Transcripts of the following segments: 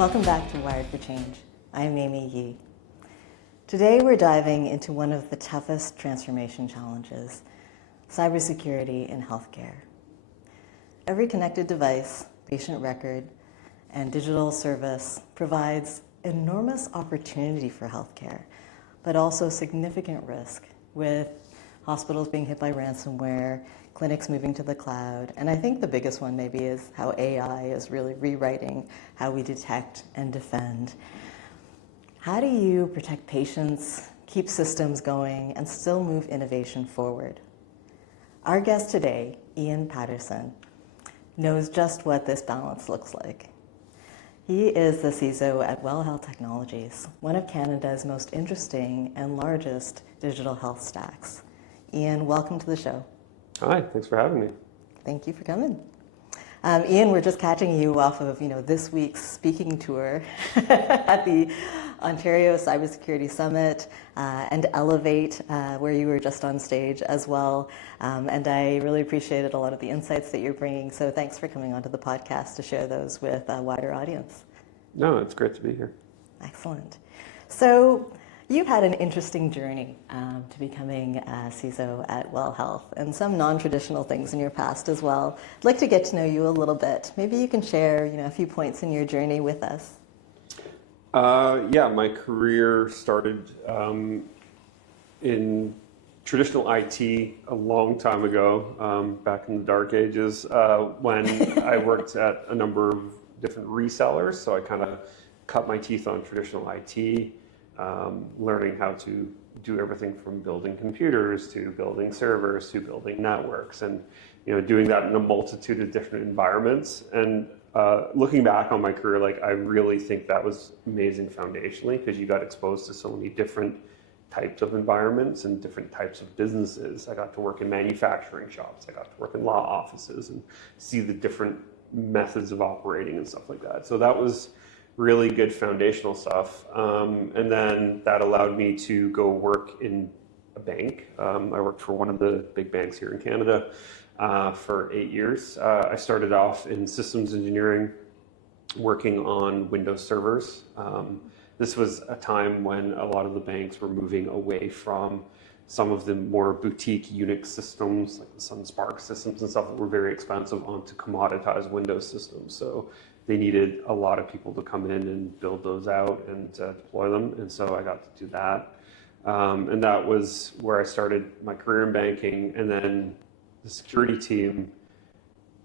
Welcome back to Wired for Change. I'm Amy Yee. Today we're diving into one of the toughest transformation challenges, cybersecurity in healthcare. Every connected device, patient record, and digital service provides enormous opportunity for healthcare, but also significant risk, with hospitals being hit by ransomware, clinics moving to the cloud, and I think the biggest one maybe is how AI is really rewriting how we detect and defend. How do you protect patients, keep systems going, and still move innovation forward? Our guest today, Iain Paterson, knows just what this balance looks like. He is the CISO at WELL Health Technologies, one of Canada's most interesting and largest digital health stacks. Iain, welcome to the show. Hi, thanks for having me. Thank you for coming. Iain, we're just catching you off of this week's speaking tour at the Ontario Cybersecurity Summit and Elevate, where you were just on stage as well. And I really appreciated a lot of the insights that you're bringing. So thanks for coming onto the podcast to share those with a wider audience. No, it's great to be here. Excellent. So you've had an interesting journey to becoming a CISO at WELL Health, and some non-traditional things in your past as well. I'd like to get to know you a little bit. Maybe you can share a few points in your journey with us. Yeah, my career started in traditional IT a long time ago, back in the dark ages, when I worked at a number of different resellers. So I kind of cut my teeth on traditional IT, learning how to do everything from building computers to building servers to building networks, and doing that in a multitude of different environments. And looking back on my career, I really think that was amazing foundationally, because you got exposed to so many different types of environments and different types of businesses. I got to work in manufacturing shops. I got to work in law offices and see the different methods of operating and stuff like that. So that was really good foundational stuff. And then that allowed me to go work in a bank. I worked for one of the big banks here in Canada for 8 years. I started off in systems engineering, working on Windows servers. This was a time when a lot of the banks were moving away from some of the more boutique Unix systems, like the Sun Spark systems and stuff that were very expensive, onto commoditized Windows systems. So they needed a lot of people to come in and build those out and deploy them. And so I got to do that. And that was where I started my career in banking. And then the security team,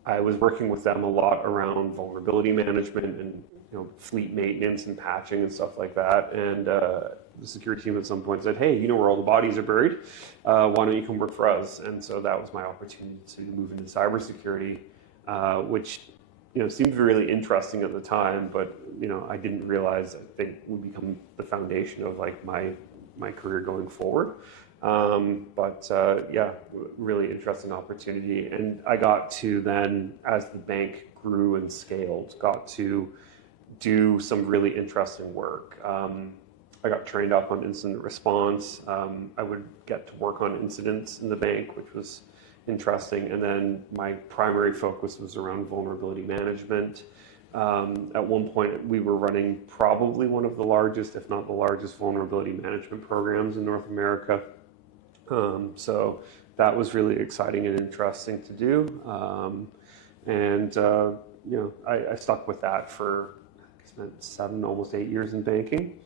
I was working with them a lot around vulnerability management and fleet maintenance and patching and stuff like that. And the security team at some point said, hey, you know where all the bodies are buried? Why don't you come work for us? And so that was my opportunity to move into cybersecurity, which seemed really interesting at the time, but I didn't realize that they would become the foundation of my career going forward. Yeah, really interesting opportunity. And I got to then, as the bank grew and scaled, got to do some really interesting work. I got trained up on incident response. I would get to work on incidents in the bank, which was interesting. And then my primary focus was around vulnerability management. At one point, we were running probably one of the largest, if not the largest, vulnerability management programs in North America. So that was really exciting and interesting to do. I stuck with that for, I spent 7, almost 8 years in banking.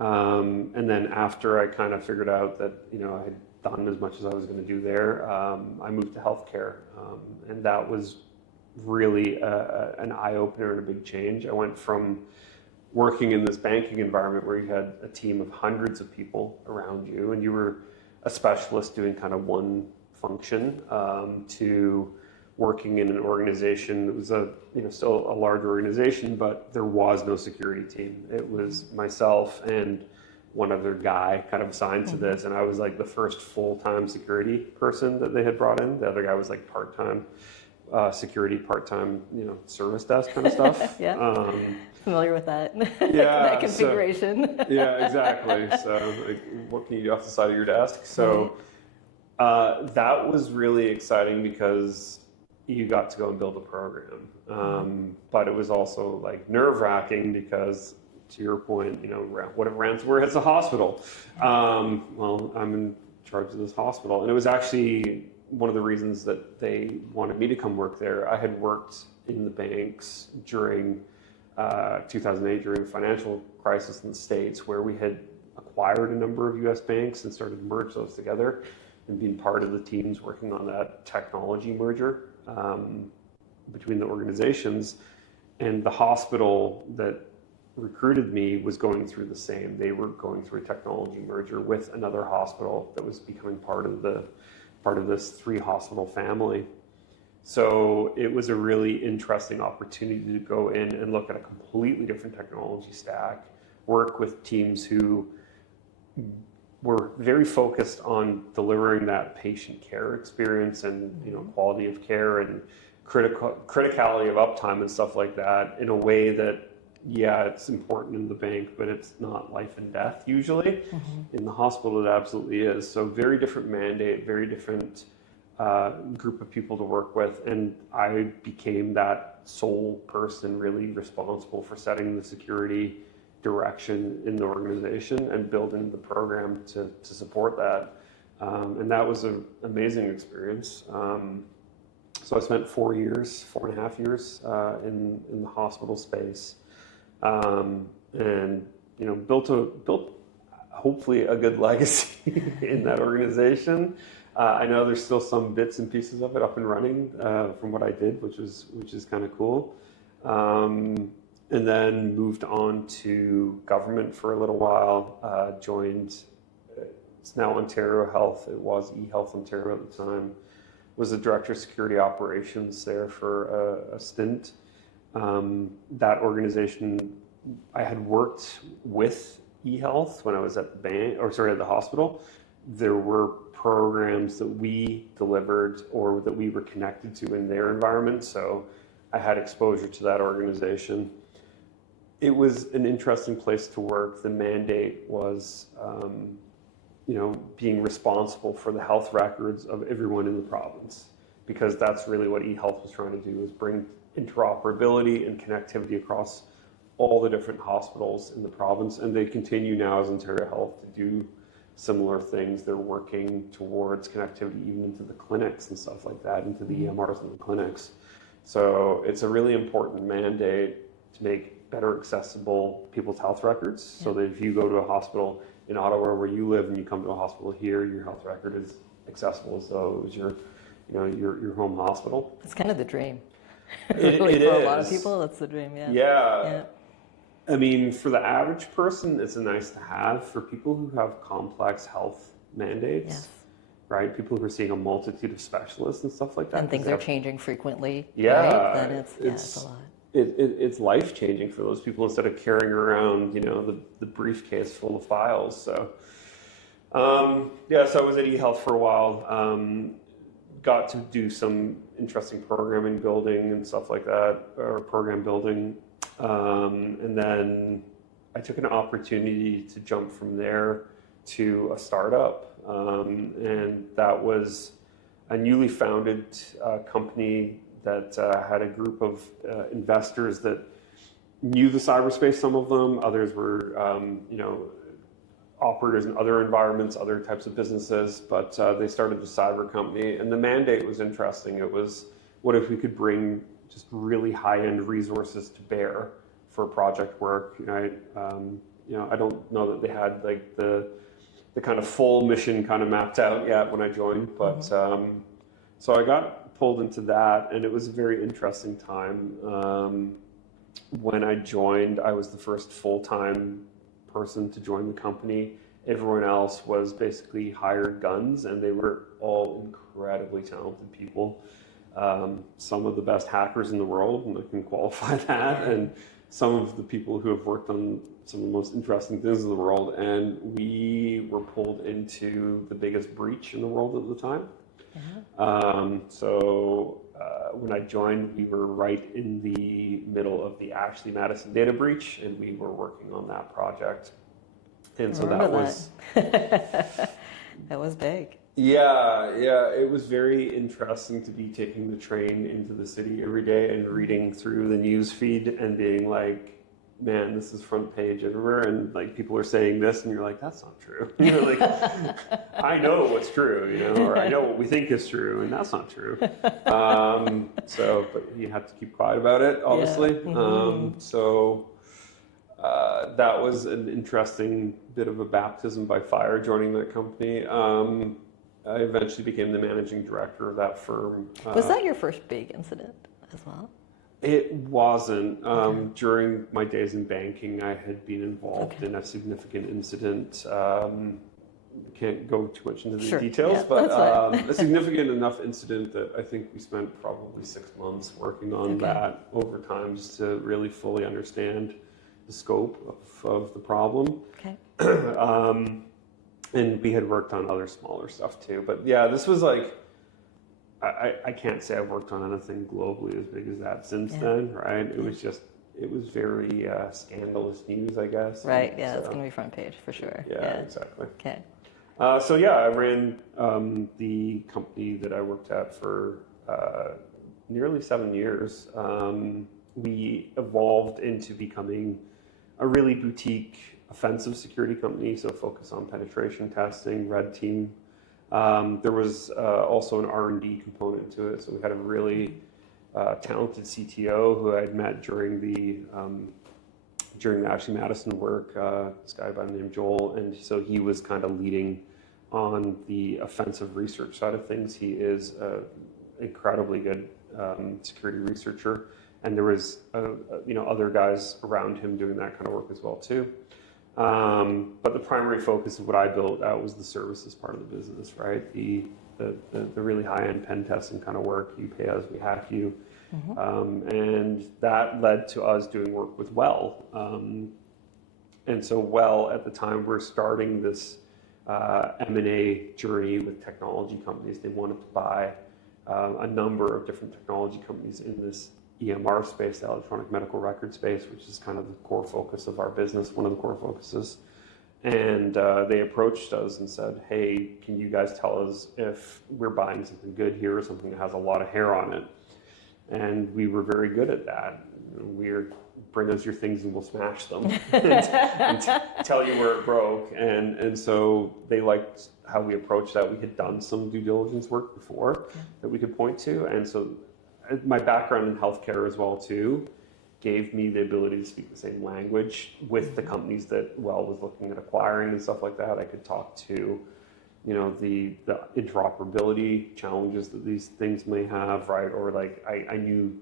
And then after I kind of figured out that, I had done as much as I was going to do there, I moved to healthcare. And that was really an eye-opener and a big change. I went from working in this banking environment where you had a team of hundreds of people around you, and you were a specialist doing kind of one function, to working in an organization that was still a large organization, but there was no security team. It was myself and one other guy kind of assigned to this, and I was like the first full-time security person that they had brought in. The other guy was like part-time security, part-time service desk kind of stuff. Yeah. Familiar with that. Yeah, that configuration. Yeah, exactly. So what can you do off the side of your desk? So that was really exciting because you got to go and build a program. But it was also like nerve-wracking because, to your point, what if ransomware hits a hospital? Well, I'm in charge of this hospital. And it was actually one of the reasons that they wanted me to come work there. I had worked in the banks during 2008, during the financial crisis in the States, where we had acquired a number of US banks and started to merge those together, and being part of the teams working on that technology merger between the organizations. And the hospital that recruited me was going through the same. They were going through a technology merger with another hospital that was becoming part of this 3-hospital family. So it was a really interesting opportunity to go in and look at a completely different technology stack, work with teams who were very focused on delivering that patient care experience and quality of care and criticality of uptime and stuff like that in a way that, yeah, it's important in the bank, but it's not life and death usually. In the hospital, it absolutely is. So very different mandate, very different group of people to work with. And I became that sole person really responsible for setting the security direction in the organization and building the program to support that. And that was an amazing experience. So I spent 4.5 years in the hospital space. And built hopefully a good legacy in that organization. I know there's still some bits and pieces of it up and running from what I did, which is kind of cool. And then moved on to government for a little while. Joined, it's now Ontario Health. It was eHealth Ontario at the time. Was the director of security operations there for a stint. That organization, I had worked with eHealth when I was at the hospital. There were programs that we delivered or that we were connected to in their environment. So I had exposure to that organization. It was an interesting place to work. The mandate was, being responsible for the health records of everyone in the province, because that's really what eHealth was trying to do, is bring interoperability and connectivity across all the different hospitals in the province. And they continue now as Ontario Health to do similar things. They're working towards connectivity even into the clinics and stuff like that, into the EMRs and the clinics. So it's a really important mandate to make better accessible people's health records, so that if you go to a hospital in Ottawa where you live and you come to a hospital here, your health record is accessible as though it was your home hospital. It's kind of the dream. It for is. A lot of people, that's the dream. Yeah. I mean, for the average person, it's a nice to have. For people who have complex health mandates, right? People who are seeing a multitude of specialists and stuff like that. And things are changing frequently. Yeah. Right? Then it's a lot. It's life-changing for those people instead of carrying around, the briefcase full of files. So, so I was at eHealth for a while. Got to do some interesting programming building and stuff like that, or program building. And then I took an opportunity to jump from there to a startup. And that was a newly founded company that had a group of investors that knew the cyberspace. Some of them, others were, operators in other environments, other types of businesses. But they started the cyber company, and the mandate was interesting. It was, what if we could bring just really high-end resources to bear for project work? I don't know that they had like the kind of full mission kind of mapped out yet when I joined, but so I got pulled into that, and it was a very interesting time. When I joined, I was the first full-time person to join the company. Everyone else was basically hired guns, and they were all incredibly talented people. Some of the best hackers in the world, and I can qualify that, and some of the people who have worked on some of the most interesting things in the world. And we were pulled into the biggest breach in the world at the time. When I joined, we were right in the middle of the Ashley Madison data breach, and we were working on that project. And so that was that was big. Yeah, it was very interesting to be taking the train into the city every day and reading through the news feed and being like, man, this is front page everywhere, and like people are saying this, and you're like, that's not true. You're like, I know what's true, or I know what we think is true, and that's not true. But you have to keep quiet about it, obviously. Yeah. Mm-hmm. That was an interesting bit of a baptism by fire joining that company. I eventually became the managing director of that firm. Was that your first big incident as well? It wasn't. During my days in banking, I had been involved in a significant incident. Can't go too much into the details, but a significant enough incident that I think we spent probably 6 months working on that over time just to really fully understand the scope of the problem. Okay. And we had worked on other smaller stuff too. But yeah, this was like, I can't say I've worked on anything globally as big as that since then, right? It was very scandalous news, I guess. Right, yeah, it's going to be front page for sure. Yeah, exactly. Okay. I ran the company that I worked at for nearly 7 years. We evolved into becoming a really boutique offensive security company, so focus on penetration testing, red team. There was also an R&D component to it, so we had a really talented CTO who I'd met during the Ashley Madison work, this guy by the name Joel, and so he was kind of leading on the offensive research side of things. He is an incredibly good security researcher, and there was other guys around him doing that kind of work as well too. But the primary focus of what I built out was the services part of the business, right? The really high-end pen testing kind of work. You pay us, we hack you. And that led to us doing work with Well. And so Well, at the time, we're starting this M&A journey with technology companies. They wanted to buy a number of different technology companies in this EMR space, the electronic medical record space, which is kind of the core focus of our business, one of the core focuses. And they approached us and said, hey, can you guys tell us if we're buying something good here or something that has a lot of hair on it? And we were very good at that. Bring us your things and we'll smash them and tell you where it broke. And so they liked how we approached that. We had done some due diligence work before that we could point to. And so my background in healthcare as well too gave me the ability to speak the same language with the companies that Well was looking at acquiring and stuff like that. I could talk to, the interoperability challenges that these things may have, right? Or like I knew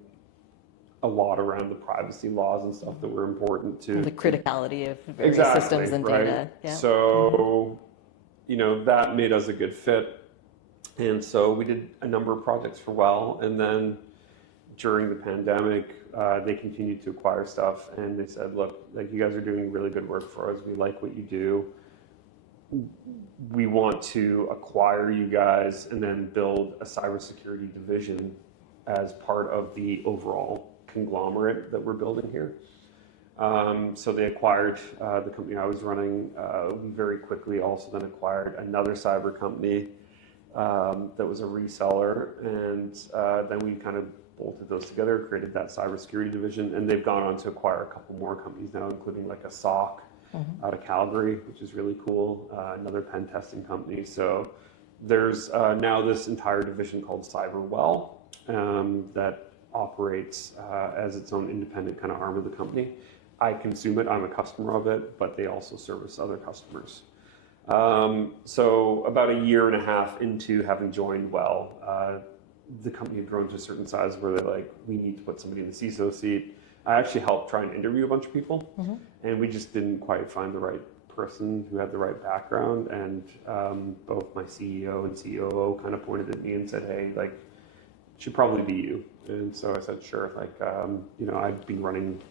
a lot around the privacy laws and stuff that were important to the criticality of various systems and data. Yeah. So, that made us a good fit. And so we did a number of projects for Well, and then during the pandemic, they continued to acquire stuff, and they said, look, like, you guys are doing really good work for us. We like what you do. We want to acquire you guys and then build a cybersecurity division as part of the overall conglomerate that we're building here. So they acquired the company I was running. We very quickly also then acquired another cyber company that was a reseller, and then we kind of bolted those together, created that cybersecurity division, and they've gone on to acquire a couple more companies now, including like a SOC out of Calgary, which is really cool, another pen testing company. So there's now this entire division called CyberWell that operates as its own independent kind of arm of the company. I consume it, I'm a customer of it, but they also service other customers. So about a year and a half into having joined Well, the company had grown to a certain size where they're like, we need to put somebody in the CISO seat. I actually helped try and interview a bunch of people, and we just didn't quite find the right person who had the right background. And both my CEO and COO kind of pointed at me and said, hey, like, it should probably be you. And so I said, sure. Like, I'd been running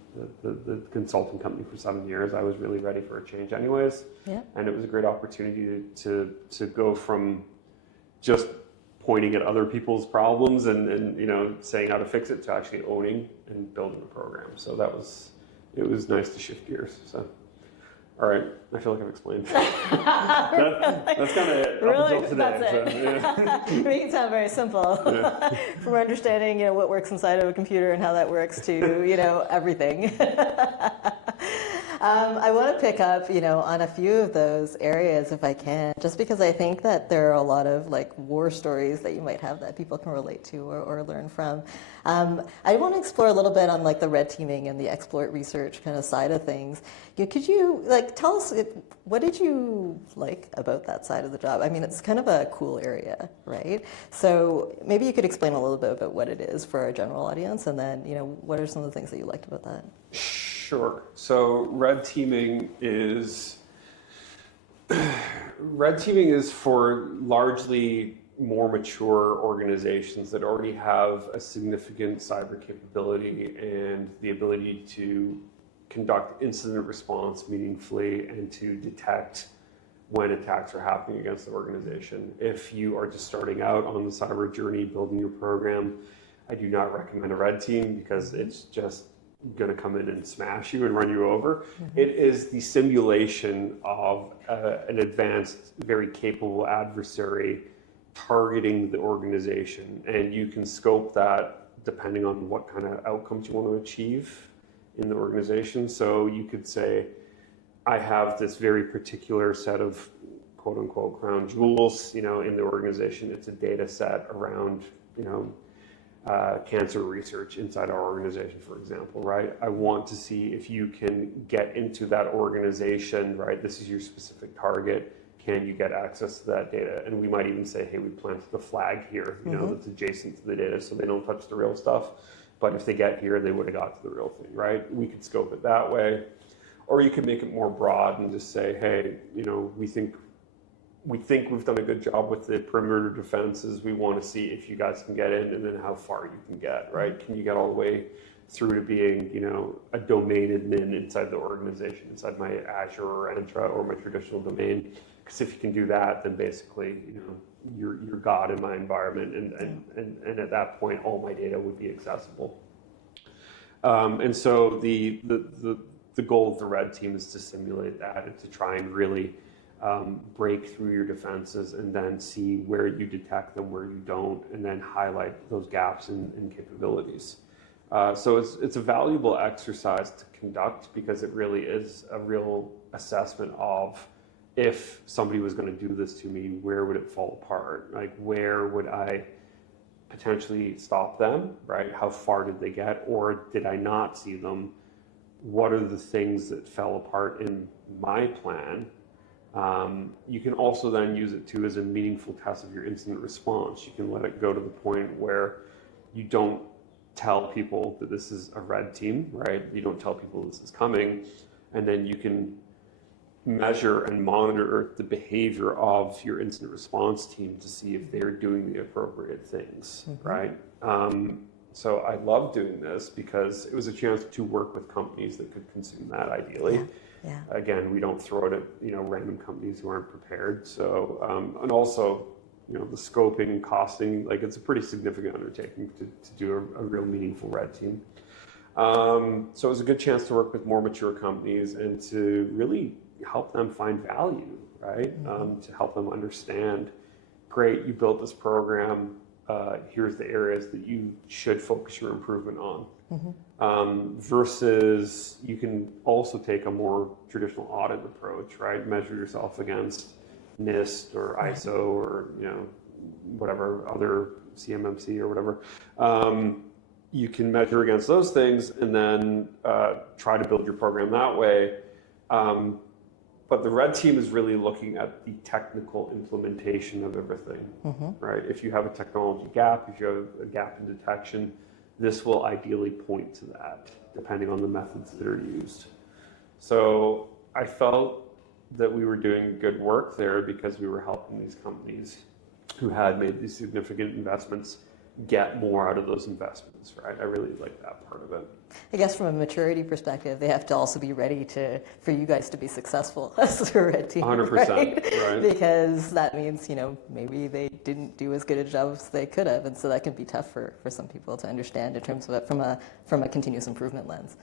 the consulting company for 7 years. I was really ready for a change anyways. Yeah. And it was a great opportunity to go from just pointing at other people's problems and saying how to fix it to actually owning and building a program. So it was nice to shift gears. So All right, I feel like I've explained. That's kind of it. Really? Up until today. That's it. So, yeah. You make it sound very simple. Yeah. From understanding, what works inside of a computer and how that works to, everything. I want to pick up, on a few of those areas if I can, just because I think that there are a lot of war stories that you might have that people can relate to or learn from. I want to explore a little bit on the red teaming and the exploit research kind of side of things. Could you tell us what did you like about that side of the job? I mean, it's kind of a cool area, right? So maybe you could explain a little bit about what it is for our general audience, and then what are some of the things that you liked about that? Sure. So red teaming is for largely more mature organizations that already have a significant cyber capability and the ability to conduct incident response meaningfully and to detect when attacks are happening against the organization. If you are just starting out on the cyber journey, building your program, I do not recommend a red team because it's just going to come in and smash you and run you over. Mm-hmm. It is the simulation of an advanced, very capable adversary targeting the organization. And you can scope that depending on what kind of outcomes you want to achieve in the organization. So you could say, I have this very particular set of quote unquote crown jewels, in the organization. It's a data set around, cancer research inside our organization, for example, right? I want to see if you can get into that organization, right? This is your specific target. Can you get access to that data? And we might even say, hey, we planted the flag here, that's adjacent to the data so they don't touch the real stuff. But if they get here, they would have got to the real thing, right? We could scope it that way. Or you could make it more broad and just say, hey, we think we've done a good job with the perimeter defenses. We want to see if you guys can get in and then how far you can get, right? Can you get all the way through to being, a domain admin inside the organization, inside my Azure or Entra or my traditional domain? Because if you can do that, then basically, you're God in my environment, and at that point, all my data would be accessible. And so the goal of the red team is to simulate that and to try and really break through your defenses and then see where you detect them, where you don't, and then highlight those gaps in capabilities. So it's a valuable exercise to conduct because it really is a real assessment of if somebody was going to do this to me, where would it fall apart? Like, where would I potentially stop them, right? How far did they get? Or did I not see them? What are the things that fell apart in my plan? You can also then use it too as a meaningful test of your incident response. You can let it go to the point where you don't tell people that this is a red team, right? You don't tell people this is coming, and then you can measure and monitor the behavior of your incident response team to see if they're doing the appropriate things, right? So I love doing this because it was a chance to work with companies that could consume that ideally. Yeah. Again, we don't throw it at random companies who aren't prepared. So and also the scoping and costing, it's a pretty significant undertaking to do a real meaningful red team. So it was a good chance to work with more mature companies and to really help them find value, right? To help them understand, great, you built this program, here's the areas that you should focus your improvement on. Versus you can also take a more traditional audit approach, right? Measure yourself against NIST or ISO or whatever other CMMC or whatever. You can measure against those things and then try to build your program that way. But the red team is really looking at the technical implementation of everything, right? If you have a technology gap, if you have a gap in detection, this will ideally point to that, depending on the methods that are used. So I felt that we were doing good work there because we were helping these companies who had made these significant investments get more out of those investments, right? I really like that part of it. I guess from a maturity perspective, they have to also be ready for you guys to be successful as a red team. 100%, right? Because that means, maybe they didn't do as good a job as they could have. And so that can be tough for some people to understand in terms of it from a continuous improvement lens.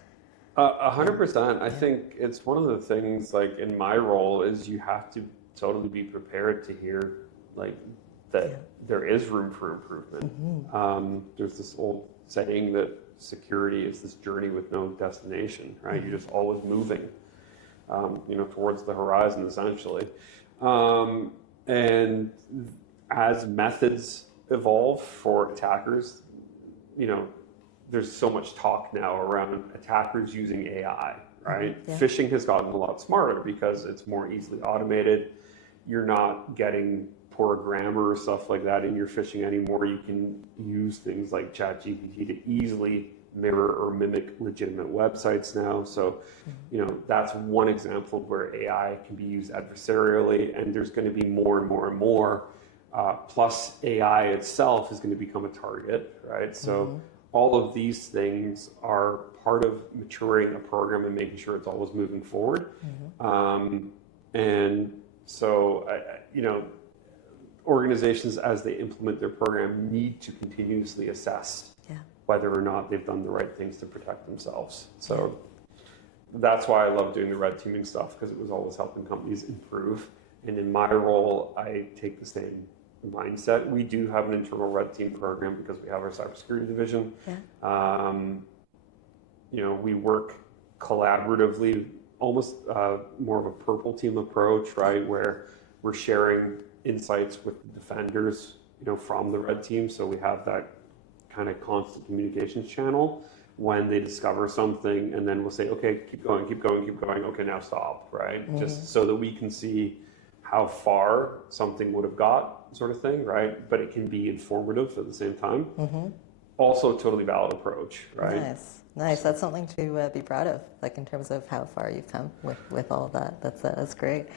100%. I think it's one of the things, like in my role, is you have to totally be prepared to hear like that there is room for improvement. There's this old saying that security is this journey with no destination, right? You're just always moving, towards the horizon, essentially. And as methods evolve for attackers, there's so much talk now around attackers using AI, right? Yeah. Phishing has gotten a lot smarter because it's more easily automated. You're not getting poor grammar or stuff like that in your phishing anymore. You can use things like ChatGPT to easily mirror or mimic legitimate websites now. So, that's one example of where AI can be used adversarially, and there's going to be more and more and more. Plus, AI itself is going to become a target, right? So, all of these things are part of maturing a program and making sure it's always moving forward. And so, organizations, as they implement their program, need to continuously assess whether or not they've done the right things to protect themselves. So that's why I love doing the red teaming stuff, because it was always helping companies improve. And in my role, I take the same mindset. We do have an internal red team program because we have our cybersecurity division. We work collaboratively, almost more of a purple team approach, right? Where we're sharing insights with the defenders, from the red team. So we have that kind of constant communications channel when they discover something, and then we'll say, okay, keep going. Okay, now stop, right? Just so that we can see how far something would have got, sort of thing, right? But it can be informative at the same time. Also, totally valid approach, right? Nice. That's something to be proud of, like in terms of how far you've come with all of that. That's great.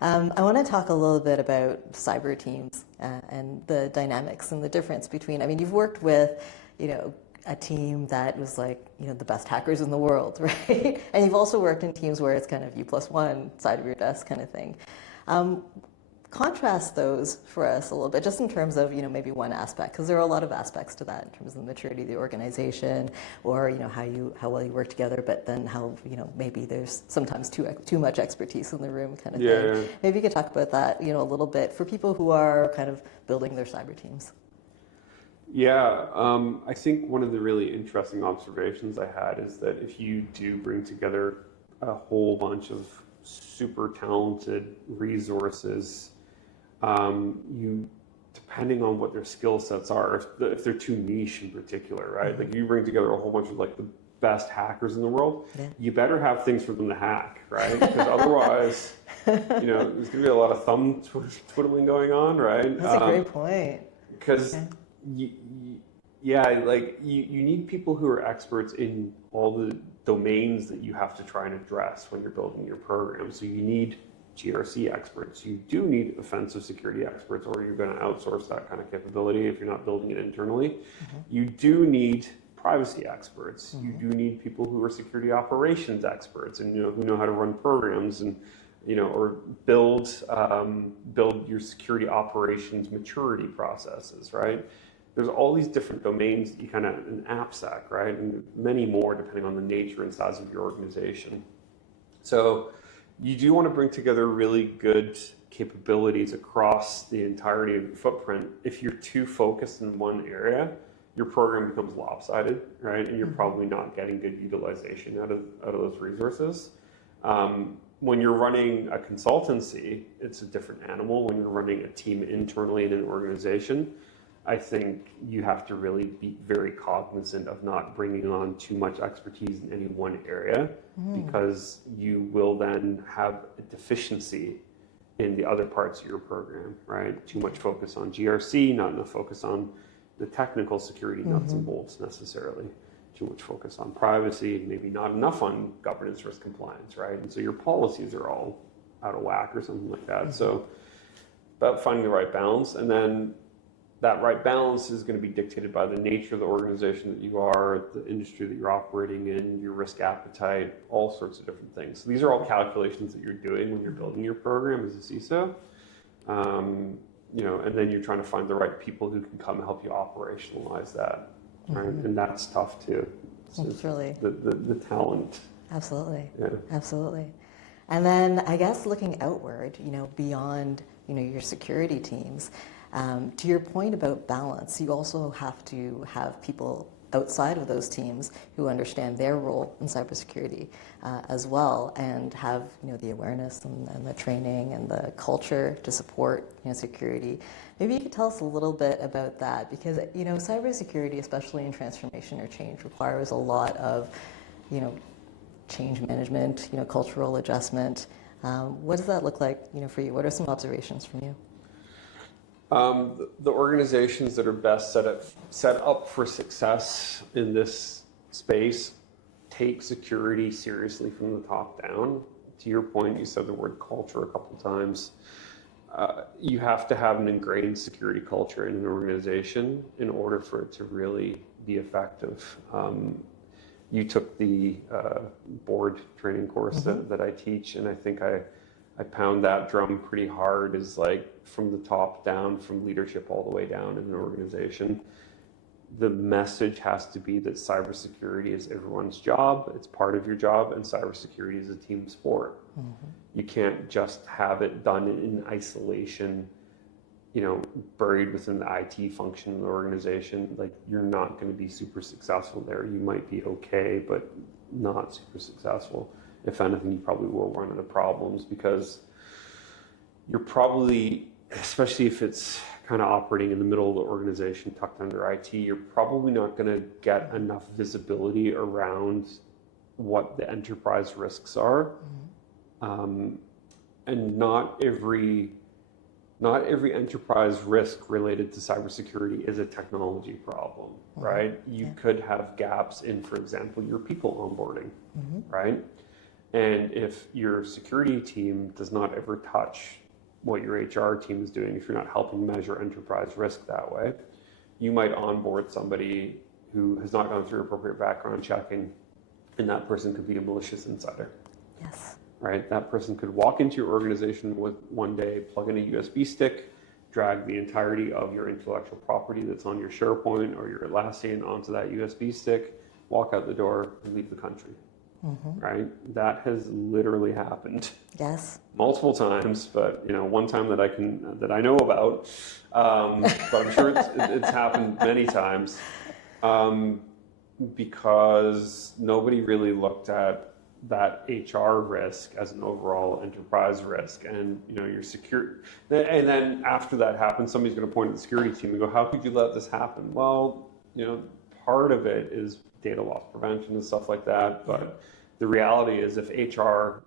I want to talk a little bit about cyber teams and the dynamics and the difference between, you've worked with, a team that was like, the best hackers in the world, right? And you've also worked in teams where it's kind of U+1 side of your desk kind of thing. Contrast those for us a little bit, just in terms of, maybe one aspect, because there are a lot of aspects to that in terms of the maturity of the organization, or, how well you work together, but then how, maybe there's sometimes too much expertise in the room kind of thing. Yeah. Maybe you could talk about that, a little bit for people who are kind of building their cyber teams. Yeah, I think one of the really interesting observations I had is that if you do bring together a whole bunch of super talented resources, you, depending on what their skill sets are, if they're too niche in particular, right? Like you bring together a whole bunch of like the best hackers in the world, you better have things for them to hack, right? Because otherwise, there's going to be a lot of thumb twiddling going on, right? That's a great point. Because you need people who are experts in all the domains that you have to try and address when you're building your program. So you need GRC experts. You do need offensive security experts, or you're going to outsource that kind of capability if you're not building it internally. You do need privacy experts. You do need people who are security operations experts and who know how to run programs and or build your security operations maturity processes, right? There's all these different domains that you kind of, in AppSec, right? And many more depending on the nature and size of your organization. So you do want to bring together really good capabilities across the entirety of your footprint. If you're too focused in one area, your program becomes lopsided, right? And you're probably not getting good utilization out of those resources. When you're running a consultancy, it's a different animal. When you're running a team internally in an organization, I think you have to really be very cognizant of not bringing on too much expertise in any one area, because you will then have a deficiency in the other parts of your program, right? Too much focus on GRC, not enough focus on the technical security nuts and bolts necessarily. Too much focus on privacy, maybe not enough on governance, risk, compliance, right? And so your policies are all out of whack or something like that. So about finding the right balance, and then that right balance is going to be dictated by the nature of the organization that you are, the industry that you're operating in, your risk appetite, all sorts of different things. So these are all calculations that you're doing when you're building your program as a CISO. And then you're trying to find the right people who can come and help you operationalize that, right? And that's tough too. It's really the talent Absolutely. Yeah. Absolutely. And then I guess looking outward, beyond, your security teams, to your point about balance, you also have to have people outside of those teams who understand their role in cybersecurity as well, and have the awareness and the training and the culture to support security. Maybe you could tell us a little bit about that, because cybersecurity, especially in transformation or change, requires a lot of change management, cultural adjustment. What does that look like, for you? What are some observations from you? The organizations that are best set up for success in this space take security seriously from the top down. To your point, you said the word culture a couple times. You have to have an ingrained security culture in an organization in order for it to really be effective. You took the board training course that I teach, and I think I pound that drum pretty hard, is like from the top down, from leadership all the way down in an organization. The message has to be that cybersecurity is everyone's job, it's part of your job, and cybersecurity is a team sport. You can't just have it done in isolation, buried within the IT function of the organization. Like, you're not going to be super successful there. You might be okay, but not super successful. If anything, you probably will run into problems, because you're probably, especially if it's kind of operating in the middle of the organization tucked under IT, you're probably not going to get enough visibility around what the enterprise risks are. And not every enterprise risk related to cybersecurity is a technology problem, right? You could have gaps in, for example, your people onboarding, right? And if your security team does not ever touch what your HR team is doing, if you're not helping measure enterprise risk that way, you might onboard somebody who has not gone through appropriate background checking, and that person could be a malicious insider. Yes. Right? That person could walk into your organization with one day, plug in a USB stick, drag the entirety of your intellectual property that's on your SharePoint or your Atlassian onto that USB stick, walk out the door, and leave the country. Right? That has literally happened. Yes. Multiple times, but one time that I know about. But I'm sure it's happened many times, because nobody really looked at that HR risk as an overall enterprise risk, and your security. And then after that happens, somebody's going to point at the security team and go, "How could you let this happen?" Well, part of it is data loss prevention and stuff like that, but the reality is, if HR,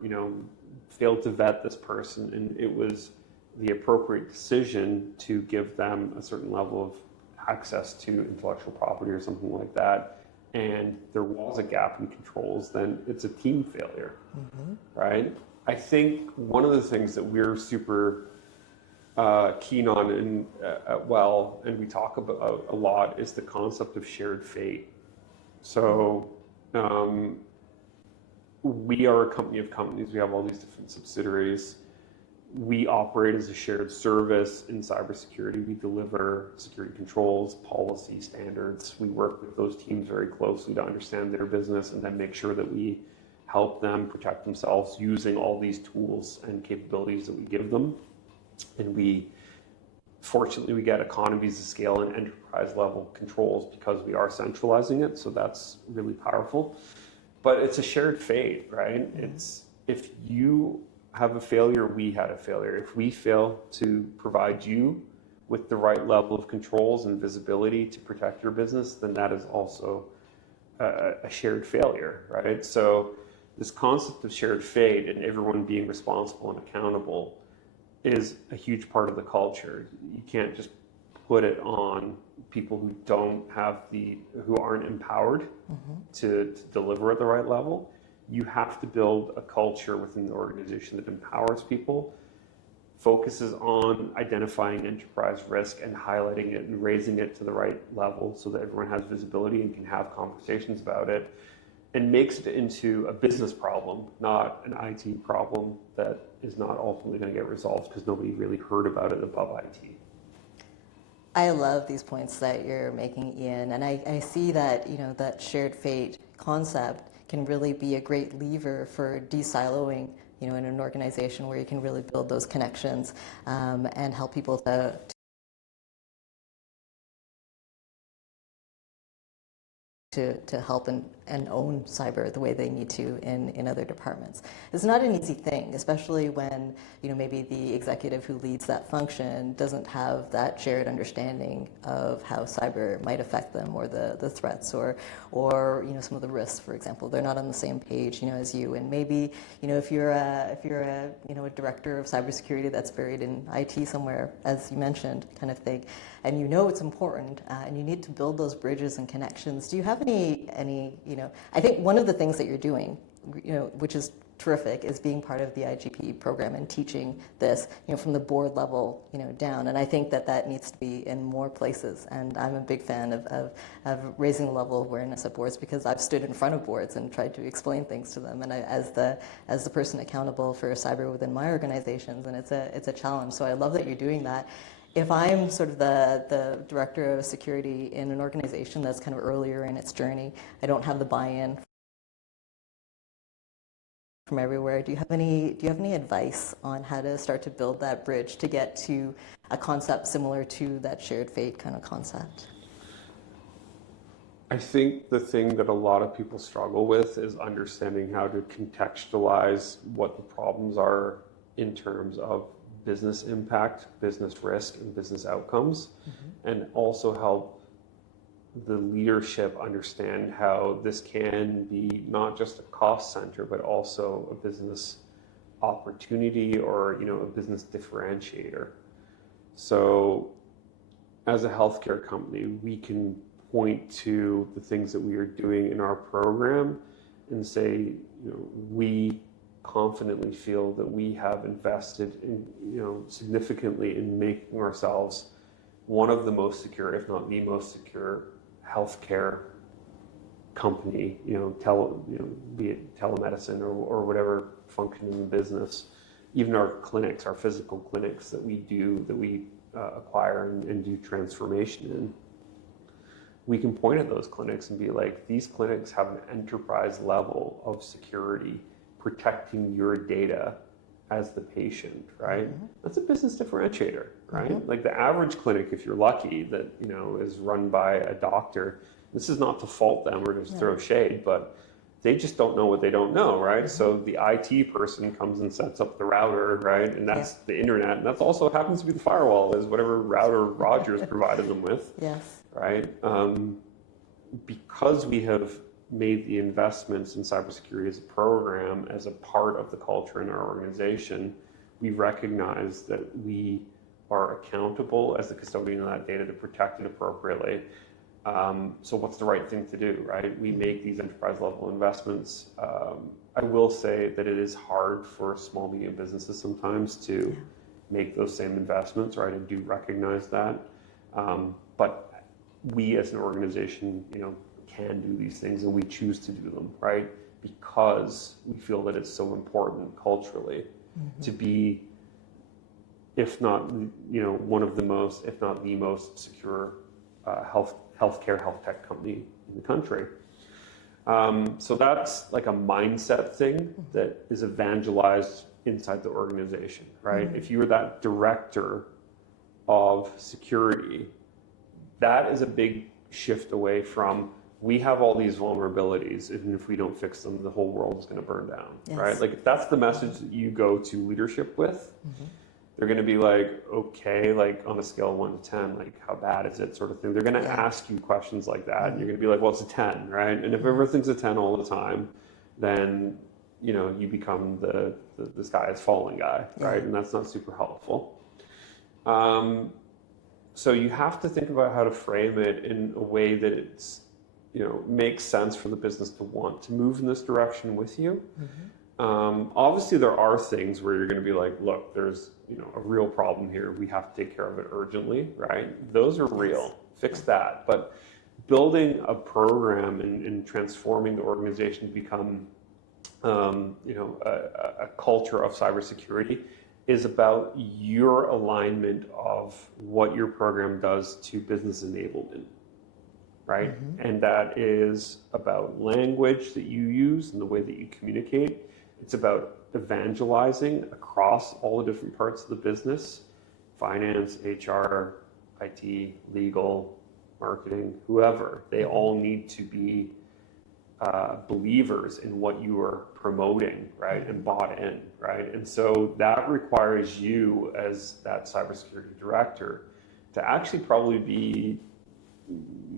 failed to vet this person, and it was the appropriate decision to give them a certain level of access to intellectual property or something like that, and there was a gap in controls, then it's a team failure, right? I think one of the things that we're super keen on and we talk about a lot, is the concept of shared fate. So we are a company of companies. We have all these different subsidiaries. We operate as a shared service in cybersecurity. We deliver security controls, policy, standards. We work with those teams very closely to understand their business and then make sure that we help them protect themselves using all these tools and capabilities that we give them. And fortunately, we get economies of scale and enterprise level controls because we are centralizing it. So that's really powerful. But it's a shared fate, right? It's, if you have a failure, we had a failure. If we fail to provide you with the right level of controls and visibility to protect your business, then that is also a shared failure, right? So this concept of shared fate and everyone being responsible and accountable is a huge part of the culture. You can't just put it on people who aren't empowered to deliver at the right level. You have to build a culture within the organization that empowers people, focuses on identifying enterprise risk and highlighting it and raising it to the right level so that everyone has visibility and can have conversations about it, and makes it into a business problem, not an IT problem that is not ultimately going to get resolved because nobody really heard about it above IT. I love these points that you're making, Iain, and I see that that shared fate concept can really be a great lever for de-siloing, in an organization where you can really build those connections and help people to help and own cyber the way they need to in other departments. It's not an easy thing, especially when maybe the executive who leads that function doesn't have that shared understanding of how cyber might affect them, or the threats, or some of the risks. For example, they're not on the same page as you. And maybe if you're a director of cybersecurity that's buried in IT somewhere, as you mentioned, kind of thing, and it's important, and you need to build those bridges and connections. Do you have any? I think one of the things that you're doing, which is terrific, is being part of the IGP program and teaching this, from the board level, down. And I think that needs to be in more places. And I'm a big fan of raising the level of awareness at boards, because I've stood in front of boards and tried to explain things to them. And as the person accountable for cyber within my organizations, and it's a challenge. So I love that you're doing that. If I'm sort of the director of security in an organization that's kind of earlier in its journey, I don't have the buy-in from everywhere. Do you have any advice on how to start to build that bridge to get to a concept similar to that shared fate kind of concept? I think the thing that a lot of people struggle with is understanding how to contextualize what the problems are in terms of business impact, business risk, and business outcomes, and also help the leadership understand how this can be not just a cost center, but also a business opportunity, or a business differentiator. So as a healthcare company, we can point to the things that we are doing in our program and say, we confidently feel that we have invested in, significantly in making ourselves one of the most secure, if not the most secure, healthcare company. Be it telemedicine or whatever function in the business. Even our clinics, our physical clinics that we acquire and do transformation in. We can point at those clinics and be like, these clinics have an enterprise level of security protecting your data as the patient, right? That's a business differentiator, right? Like the average clinic, if you're lucky, that is run by a doctor. This is not to fault them or just throw shade, but they just don't know what they don't know, right? So the IT person comes and sets up the router, right? And that's the internet, and that's also happens to be the firewall, is whatever router Rogers provided them with, right? Because we have made the investments in cybersecurity as a program, as a part of the culture in our organization, we recognize that we are accountable as the custodian of that data to protect it appropriately. So what's the right thing to do, right? We make these enterprise level investments. I will say that it is hard for small, medium businesses sometimes to make those same investments, right? I do recognize that. But we as an organization, can do these things, and we choose to do them, right? Because we feel that it's so important culturally to be, if not, one of the most, if not the most secure health tech company in the country. So that's like a mindset thing that is evangelized inside the organization, right? If you're that director of security, that is a big shift away from, we have all these vulnerabilities, and if we don't fix them, the whole world is going to burn down, right? Like if that's the message that you go to leadership with, they're going to be like, okay, like on a scale of 1 to 10, like how bad is it, sort of thing. They're going to ask you questions like that, and you're going to be like, well, it's a 10, right? And if everything's a 10 all the time, then you become the sky is falling guy, right? And that's not super helpful. So you have to think about how to frame it in a way that it's makes sense for the business to want to move in this direction with you. Obviously, there are things where you're going to be like, look, there's a real problem here. We have to take care of it urgently, right? Those are real. Fix that. But building a program and transforming the organization to become, a culture of cybersecurity is about your alignment of what your program does to business enablement. right? And that is about language that you use and the way that you communicate. It's about evangelizing across all the different parts of the business: finance, HR, IT, legal, marketing, whoever. They all need to be believers in what you are promoting, right, and bought in, right? And so that requires you as that cybersecurity director to actually probably be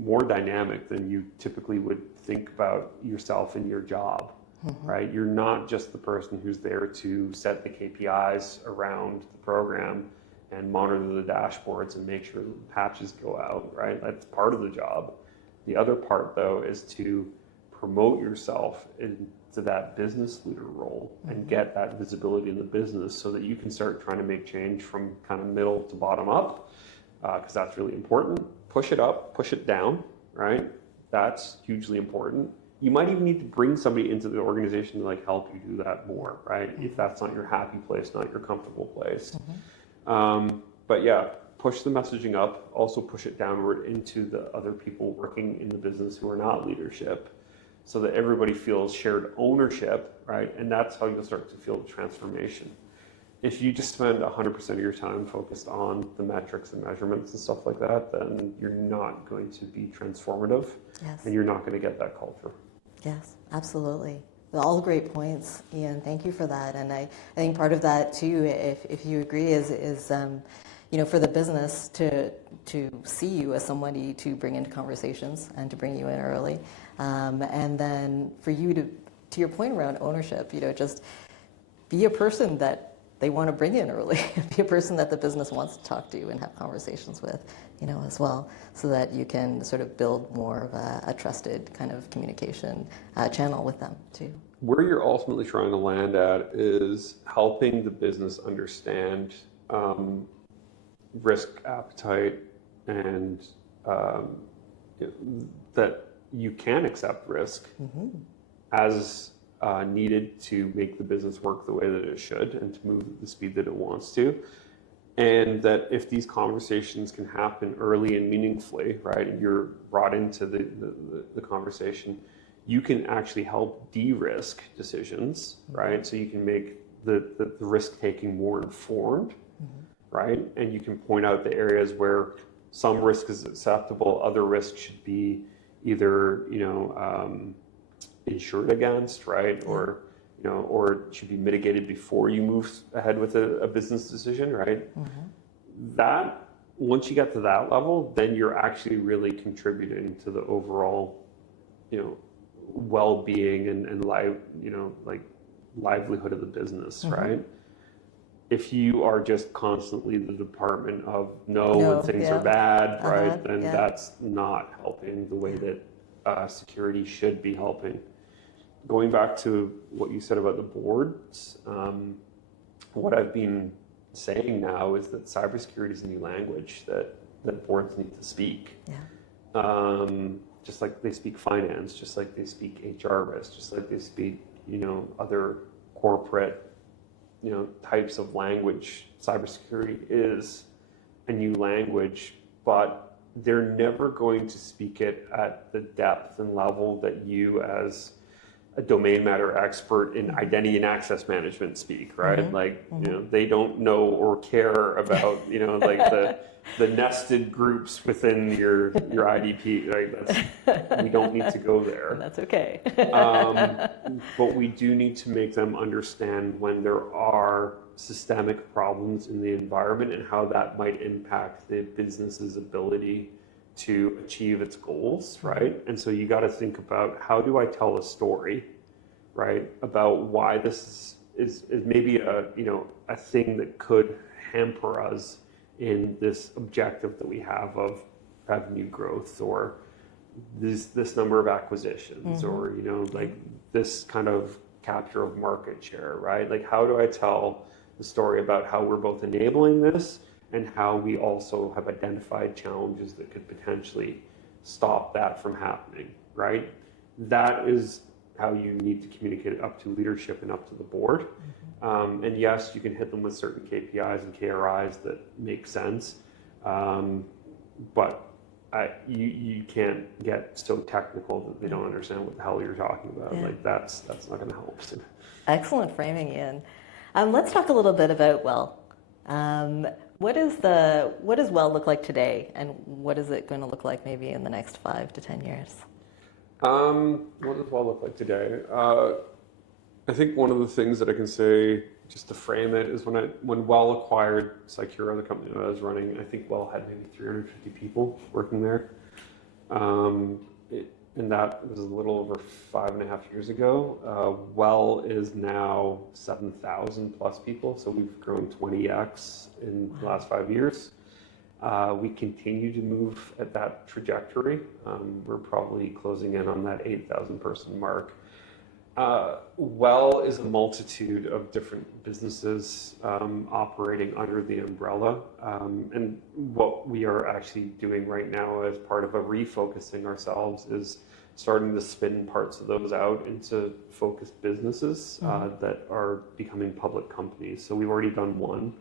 more dynamic than you typically would think about yourself in your job, right? You're not just the person who's there to set the KPIs around the program and monitor the dashboards and make sure patches go out, right? That's part of the job. The other part, though, is to promote yourself into that business leader role and get that visibility in the business so that you can start trying to make change from kind of middle to bottom up, because that's really important. Push it up, push it down, right? That's hugely important. You might even need to bring somebody into the organization to like help you do that more, right? If that's not your happy place, not your comfortable place. But yeah, push the messaging up, also push it downward into the other people working in the business who are not leadership, so that everybody feels shared ownership, right? And that's how you'll start to feel the transformation. If you just spend 100% of your time focused on the metrics and measurements and stuff like that, then you're not going to be transformative. Yes. And you're not going to get that culture. Yes, absolutely. All great points, Iain. Thank you for that. And I think part of that too, if you agree, is for the business to see you as somebody to bring into conversations and to bring you in early, and then for you to your point around ownership, just be a person that they want to bring in early, be a person that the business wants to talk to and have conversations with, as well, so that you can sort of build more of a trusted kind of communication channel with them too. Where you're ultimately trying to land at is helping the business understand risk appetite and that you can accept risk as needed to make the business work the way that it should and to move at the speed that it wants to. And that if these conversations can happen early and meaningfully, right, and you're brought into the conversation, you can actually help de-risk decisions, right? So you can make the risk-taking more informed, right? And you can point out the areas where some risk is acceptable, other risk should be either, insured against, right? Or it should be mitigated before you move ahead with a business decision, right? That, once you get to that level, then you're actually really contributing to the overall, well-being and livelihood of the business, right? If you are just constantly the department of no when things are bad, right? Then that's not helping the way that security should be helping. Going back to what you said about the boards, what I've been saying now is that cybersecurity is a new language that boards need to speak. Just like they speak finance, just like they speak HR risk, just like they speak, other corporate, types of language. Cybersecurity is a new language, but they're never going to speak it at the depth and level that you as a domain matter expert in identity and access management speak, right? They don't know or care about, the nested groups within your IDP, right? We don't need to go there. That's okay. But we do need to make them understand when there are systemic problems in the environment and how that might impact the business's ability to achieve its goals, right? And so you got to think about, how do I tell a story, right, about why this is maybe a thing that could hamper us in this objective that we have of revenue growth, or this number of acquisitions, or this kind of capture of market share, right? Like, how do I tell the story about how we're both enabling this and how we also have identified challenges that could potentially stop that from happening, right? That is how you need to communicate it up to leadership and up to the board. And yes, you can hit them with certain KPIs and KRIs that make sense. But you can't get so technical that they don't understand what the hell you're talking about. Yeah. Like that's not going to help. Excellent framing, Iain. Let's talk a little bit about Well. What does Well look like today, and what is it going to look like maybe in the next 5 to 10 years? What does Well look like today? I think one of the things that I can say, just to frame it, is when Well acquired Cycura, the company that I was running, I think Well had maybe 350 people working there. And that was a little over 5.5 years ago. Well is now 7,000 plus people, so we've grown 20x in the last 5 years. We continue to move at that trajectory. We're probably closing in on that 8,000 person mark. Well is a multitude of different businesses operating under the umbrella. And what we are actually doing right now as part of a refocusing ourselves is starting to spin parts of those out into focused businesses that are becoming public companies. So we've already done one.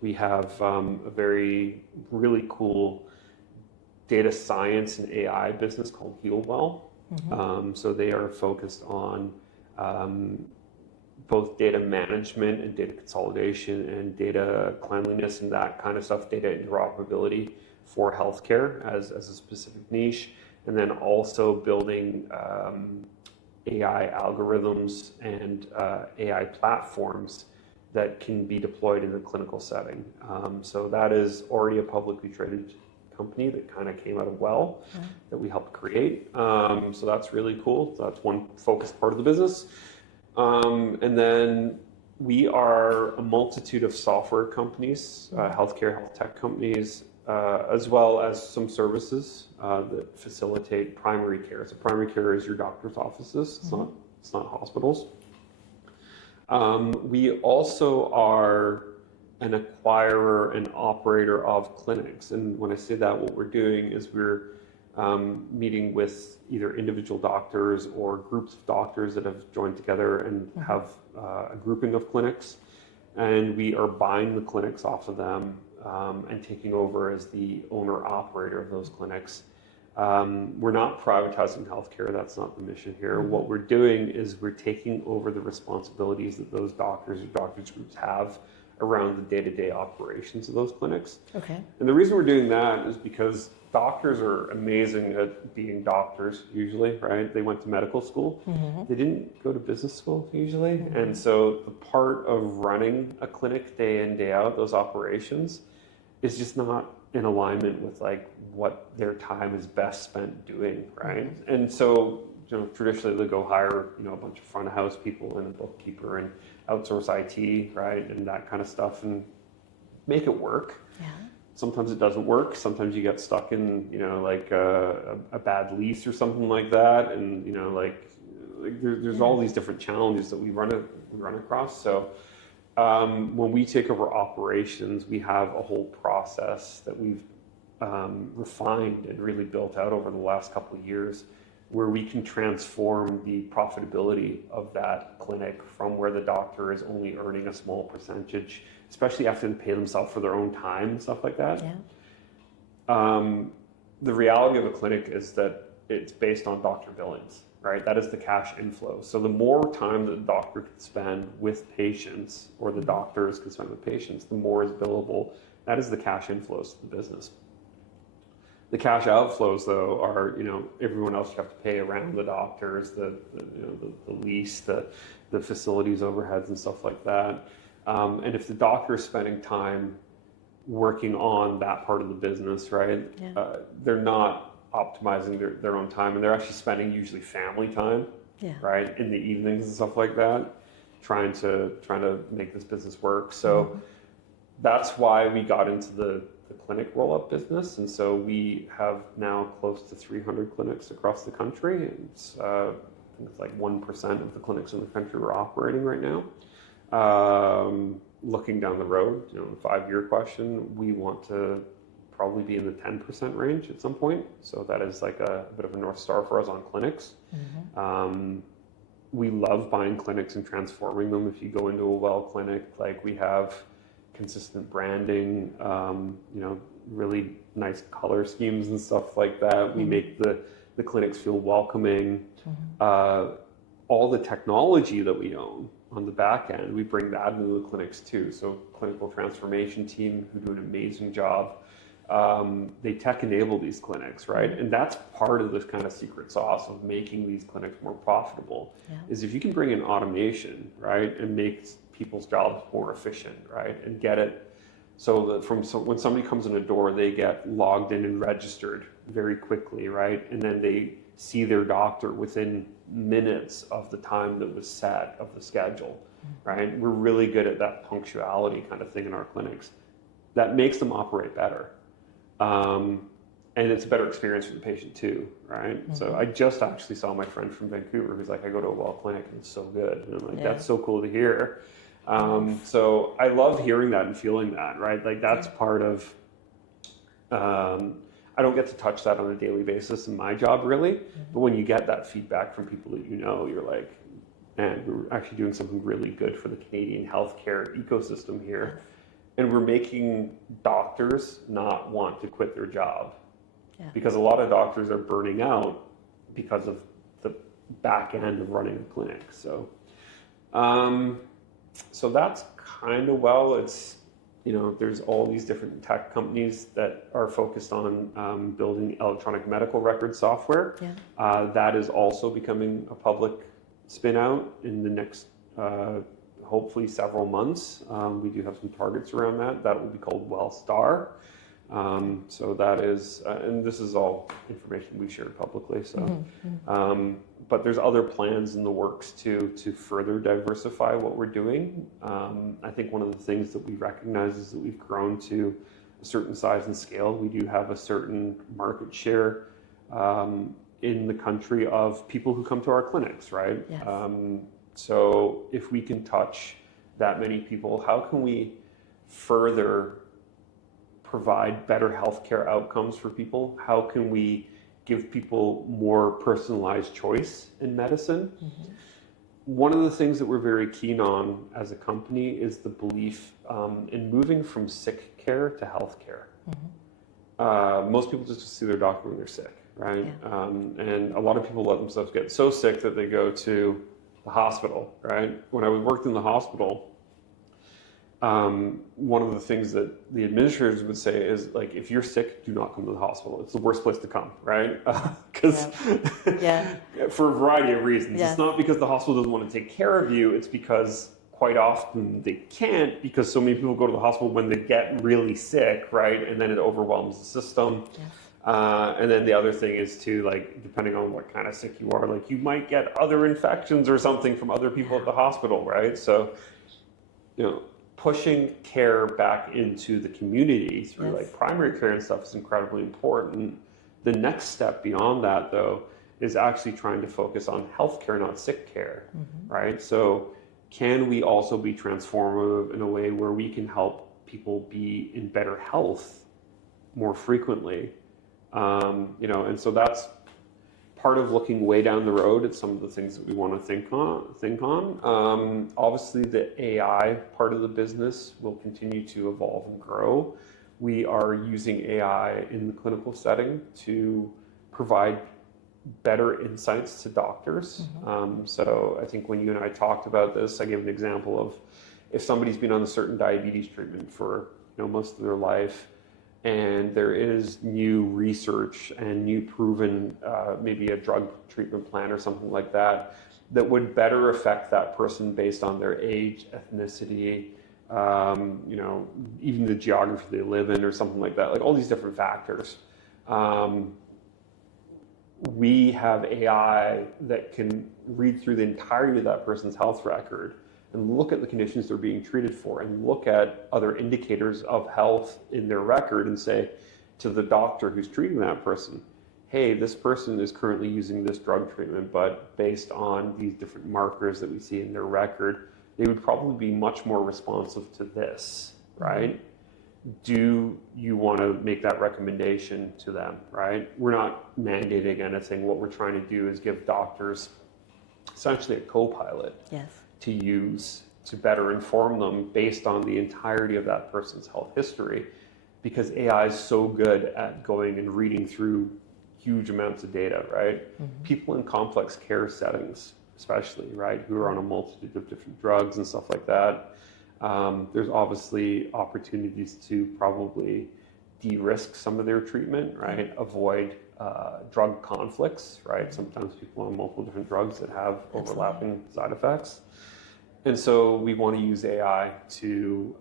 We have a very really cool data science and AI business called HealWell. So they are focused on both data management and data consolidation and data cleanliness and that kind of stuff, data interoperability for healthcare as a specific niche, and then also building AI algorithms and AI platforms that can be deployed in a clinical setting. So that is already a publicly traded company that kind of came out of Well that we helped create. So that's really cool. So that's one focused part of the business. And then we are a multitude of software companies, healthcare, health tech companies, as well as some services that facilitate primary care. So primary care is your doctor's offices. It's not hospitals. We also are an acquirer and operator of clinics. And when I say that, what we're doing is we're meeting with either individual doctors or groups of doctors that have joined together and have a grouping of clinics. And we are buying the clinics off of them and taking over as the owner-operator of those clinics. We're not privatizing healthcare. That's not the mission here. What we're doing is we're taking over the responsibilities that those doctors or doctors groups have around the day-to-day operations of those clinics. Okay. And the reason we're doing that is because doctors are amazing at being doctors usually, right? They went to medical school. They didn't go to business school usually. And so the part of running a clinic day in, day out, those operations, is just not in alignment with like what their time is best spent doing, right? And so, traditionally they go hire, a bunch of front of house people and a bookkeeper and outsource IT, right? And that kind of stuff and make it work. Yeah. Sometimes it doesn't work. Sometimes you get stuck in, like a bad lease or something like that. And, there's all these different challenges that we run across. So when we take over operations, we have a whole process that we've refined and really built out over the last couple of years, where we can transform the profitability of that clinic from where the doctor is only earning a small percentage, especially after they pay themselves for their own time and stuff like that. Yeah. The reality of a clinic is that it's based on doctor billings, right? That is the cash inflow. So the more time that the doctor can spend with patients, or the doctors can spend with patients, the more is billable. That is the cash inflows to the business. The cash outflows, though, are everyone else you have to pay around the doctors, the lease, the facilities overheads and stuff like that. And if the doctor is spending time working on that part of the business, right, they're not optimizing their own time, and they're actually spending usually family time, right, in the evenings and stuff like that, trying to make this business work. So that's why we got into the clinic roll-up business, and so we have now close to 300 clinics across the country. It's I think it's like 1% of the clinics in the country are operating right now. Looking down the road, the 5-year question, we want to probably be in the 10% range at some point. So that is like a bit of a North Star for us on clinics. We love buying clinics and transforming them. If you go into a Well clinic, like we have consistent branding, really nice color schemes and stuff like that. We make the clinics feel welcoming. All the technology that we own on the back end, we bring that into the clinics too. So clinical transformation team who do an amazing job. They tech enable these clinics, right? And that's part of this kind of secret sauce of making these clinics more profitable, is if you can bring in automation, right? And make people's jobs more efficient, right? And get it so that when somebody comes in the door, they get logged in and registered very quickly, right? And then they see their doctor within minutes of the time that was set of the schedule, right? We're really good at that punctuality kind of thing in our clinics. That makes them operate better. And it's a better experience for the patient too, right? So I just actually saw my friend from Vancouver who's like, I go to a well clinic and it's so good. And I'm like, that's so cool to hear. So I love hearing that and feeling that, right? Like that's part of, I don't get to touch that on a daily basis in my job really, but when you get that feedback from people that you know, you're like, man, we're actually doing something really good for the Canadian healthcare ecosystem here. And we're making doctors not want to quit their job because a lot of doctors are burning out because of the back end of running a clinic. So, so that's kind of, well, it's, you know, there's all these different tech companies that are focused on building electronic medical record software. That is also becoming a public spin out in the next hopefully several months. We do have some targets around that. That will be called WellStar. So that is, and this is all information we shared publicly. So, but there's other plans in the works to further diversify what we're doing. I think one of the things that we recognize is that we've grown to a certain size and scale. We do have a certain market share in the country of people who come to our clinics, right? So if we can touch that many people, how can we further provide better healthcare outcomes for people? How can we give people more personalized choice in medicine? One of the things that we're very keen on as a company is the belief in moving from sick care to healthcare. Most people just see their doctor when they're sick, right? And a lot of people let themselves get so sick that they go to the hospital, right? When I worked in the hospital, one of the things that the administrators would say is like, if you're sick, do not come to the hospital. It's the worst place to come, right? Because for a variety of reasons. It's not because the hospital doesn't want to take care of you. It's because quite often they can't, because so many people go to the hospital when they get really sick, right? And then it overwhelms the system. And then the other thing is too, like, depending on what kind of sick you are, like you might get other infections or something from other people at the hospital, right? So, you know, pushing care back into the community through like primary care and stuff is incredibly important. The next step beyond that, though, is actually trying to focus on healthcare, not sick care, right? So can we also be transformative in a way where we can help people be in better health more frequently? You know, and so that's part of looking way down the road at some of the things that we want to think on. Obviously, the AI part of the business will continue to evolve and grow. We are using AI in the clinical setting to provide better insights to doctors. So I think when you and I talked about this, I gave an example of if somebody's been on a certain diabetes treatment for most of their life, and there is new research and new proven, maybe a drug treatment plan or something like that, that would better affect that person based on their age, ethnicity, even the geography they live in or something like that, like all these different factors. We have AI that can read through the entirety of that person's health record and look at the conditions they're being treated for and look at other indicators of health in their record and say to the doctor who's treating that person, hey, this person is currently using this drug treatment, but based on these different markers that we see in their record, they would probably be much more responsive to this, right? Do you want to make that recommendation to them, right? We're not mandating anything. What we're trying to do is give doctors essentially a co-pilot to use to better inform them based on the entirety of that person's health history. because AI is so good at going and reading through huge amounts of data, right? People in complex care settings, especially, right, who are on a multitude of different drugs and stuff like that, there's obviously opportunities to probably de-risk some of their treatment, right? Avoid drug conflicts, right? Sometimes people on multiple different drugs that have overlapping side effects. And so we want to use AI to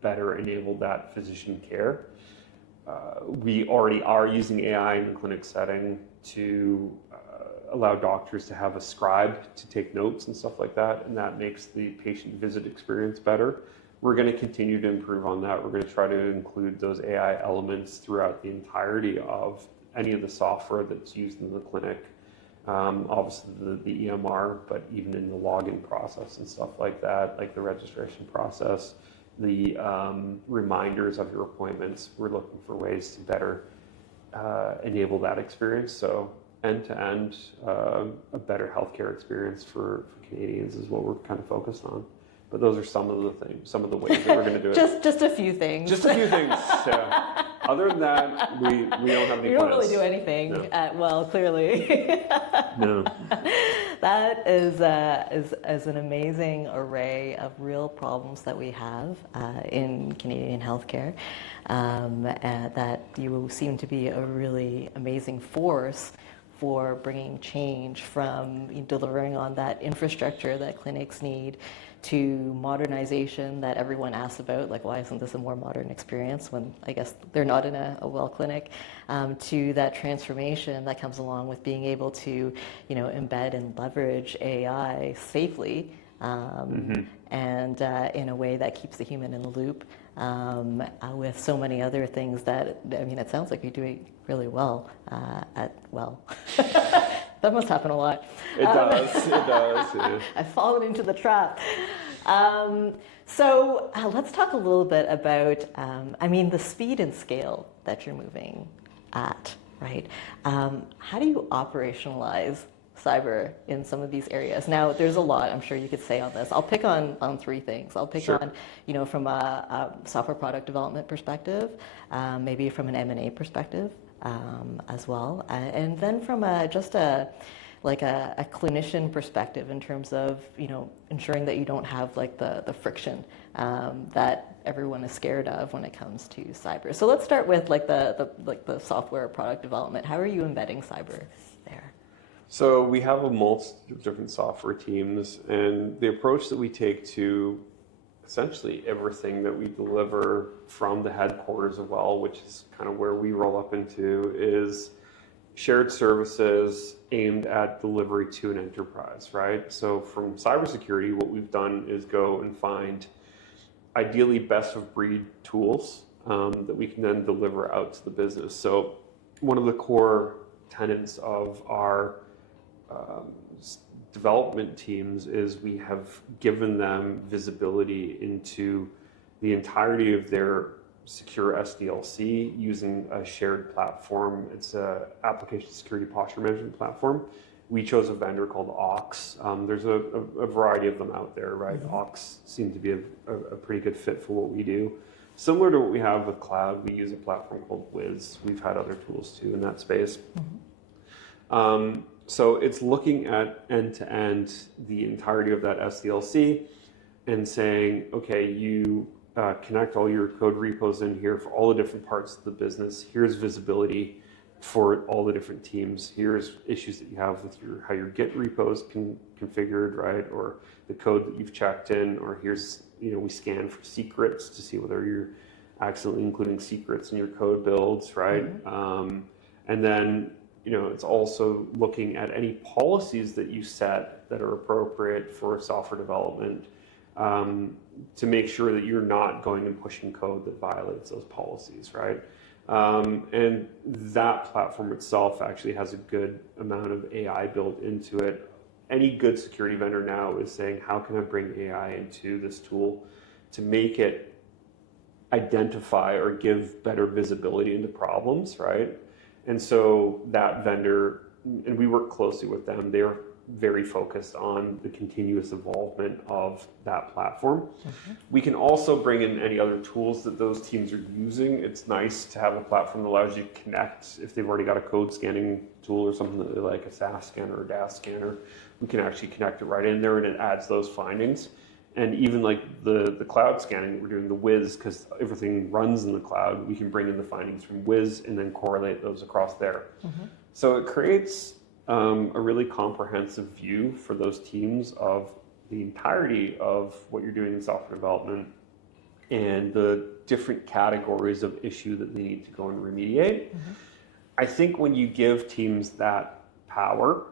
better enable that physician care. We already are using AI in the clinic setting to allow doctors to have a scribe to take notes and stuff like that, and that makes the patient visit experience better. We're going to continue to improve on that. We're going to try to include those AI elements throughout the entirety of any of the software that's used in the clinic. Obviously the EMR, but even in the login process and stuff like that, like the registration process, the reminders of your appointments. We're looking for ways to better enable that experience. So end-to-end, a better healthcare experience for Canadians is what we're kind of focused on. But those are some of the things, some of the ways that we're going to do it. Just a few things. Just a few things. Yeah. Other than that, we don't have any plans. You don't really do anything. No. Well, clearly. No. That is an amazing array of real problems that we have in Canadian healthcare, and that you seem to be a really amazing force for bringing change from delivering on that infrastructure that clinics need to modernization that everyone asks about, like why isn't this a more modern experience when I guess they're not in a well clinic, to that transformation that comes along with being able to, embed and leverage AI safely and in a way that keeps the human in the loop, with so many other things that, it sounds like you're doing really well That must happen a lot. It does. Yeah. I've fallen into the trap. So let's talk a little bit about, the speed and scale that you're moving at, right? How do you operationalize cyber in some of these areas? Now, there's a lot I'm sure you could say on this. I'll pick on three things. I'll pick Sure. on, from a software product development perspective, maybe from an M&A perspective, as well, and then from a clinician perspective in terms of ensuring that you don't have the friction that everyone is scared of when it comes to cyber. So let's start with the software product development. How are you embedding cyber there? So we have a multitude of different software teams, and the approach that we take to essentially everything that we deliver from the headquarters of WELL, which is kind of where we roll up into, is shared services aimed at delivery to an enterprise, right? So from cybersecurity, what we've done is go and find ideally best of breed tools that we can then deliver out to the business. So one of the core tenets of our development teams is we have given them visibility into the entirety of their secure SDLC using a shared platform. It's a application security posture management platform. We chose a vendor called Ox. There's a variety of them out there, right? Ox seemed to be a pretty good fit for what we do. Similar to what we have with cloud, we use a platform called Wiz. We've had other tools too in that space. So it's looking at end-to-end the entirety of that SDLC and saying, okay, you connect all your code repos in here for all the different parts of the business. Here's visibility for all the different teams. Here's issues that you have with how your Git repos configured, right? Or the code that you've checked in, or here's, we scan for secrets to see whether you're accidentally including secrets in your code builds, right? And then, it's also looking at any policies that you set that are appropriate for software development to make sure that you're not going and pushing code that violates those policies, right? And that platform itself actually has a good amount of AI built into it. Any good security vendor now is saying, how can I bring AI into this tool to make it identify or give better visibility into problems, right? And so that vendor, and we work closely with them, they're very focused on the continuous involvement of that platform. We can also bring in any other tools that those teams are using. It's nice to have a platform that allows you to connect. If they've already got a code scanning tool or something that they like, a SAS scanner or DAS scanner, we can actually connect it right in there and it adds those findings. And even like the cloud scanning that we're doing, the Wiz, because everything runs in the cloud, we can bring in the findings from Wiz and then correlate those across there. So it creates a really comprehensive view for those teams of the entirety of what you're doing in software development and the different categories of issue that they need to go and remediate. I think when you give teams that power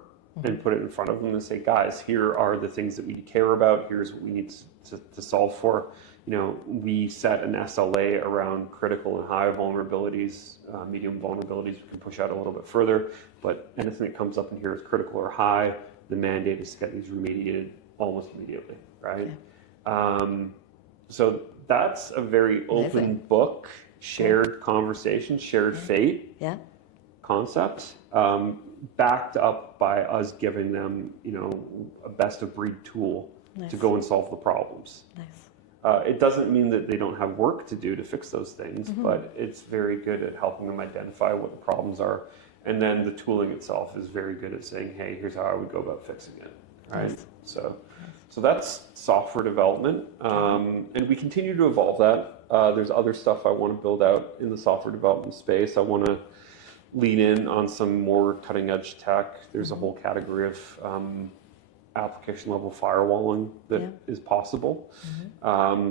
and put it in front of them and say, guys, here are the things that we care about, here's what we need to solve for. You know, we set an SLA around critical and high vulnerabilities, medium vulnerabilities we can push out a little bit further, but anything that comes up in here is critical or high. The mandate is to get these remediated almost immediately, right? So that's a very open book, shared conversation, shared fate concept, backed up by us giving them, you know, a best of breed tool to go and solve the problems. It doesn't mean that they don't have work to do to fix those things, but it's very good at helping them identify what the problems are. And then the tooling itself is very good at saying, hey, here's how I would go about fixing it, right? So that's software development. And we continue to evolve that. There's other stuff I want to build out in the software development space. I want to lean in on some more cutting edge tech. There's a whole category of application level firewalling that is possible.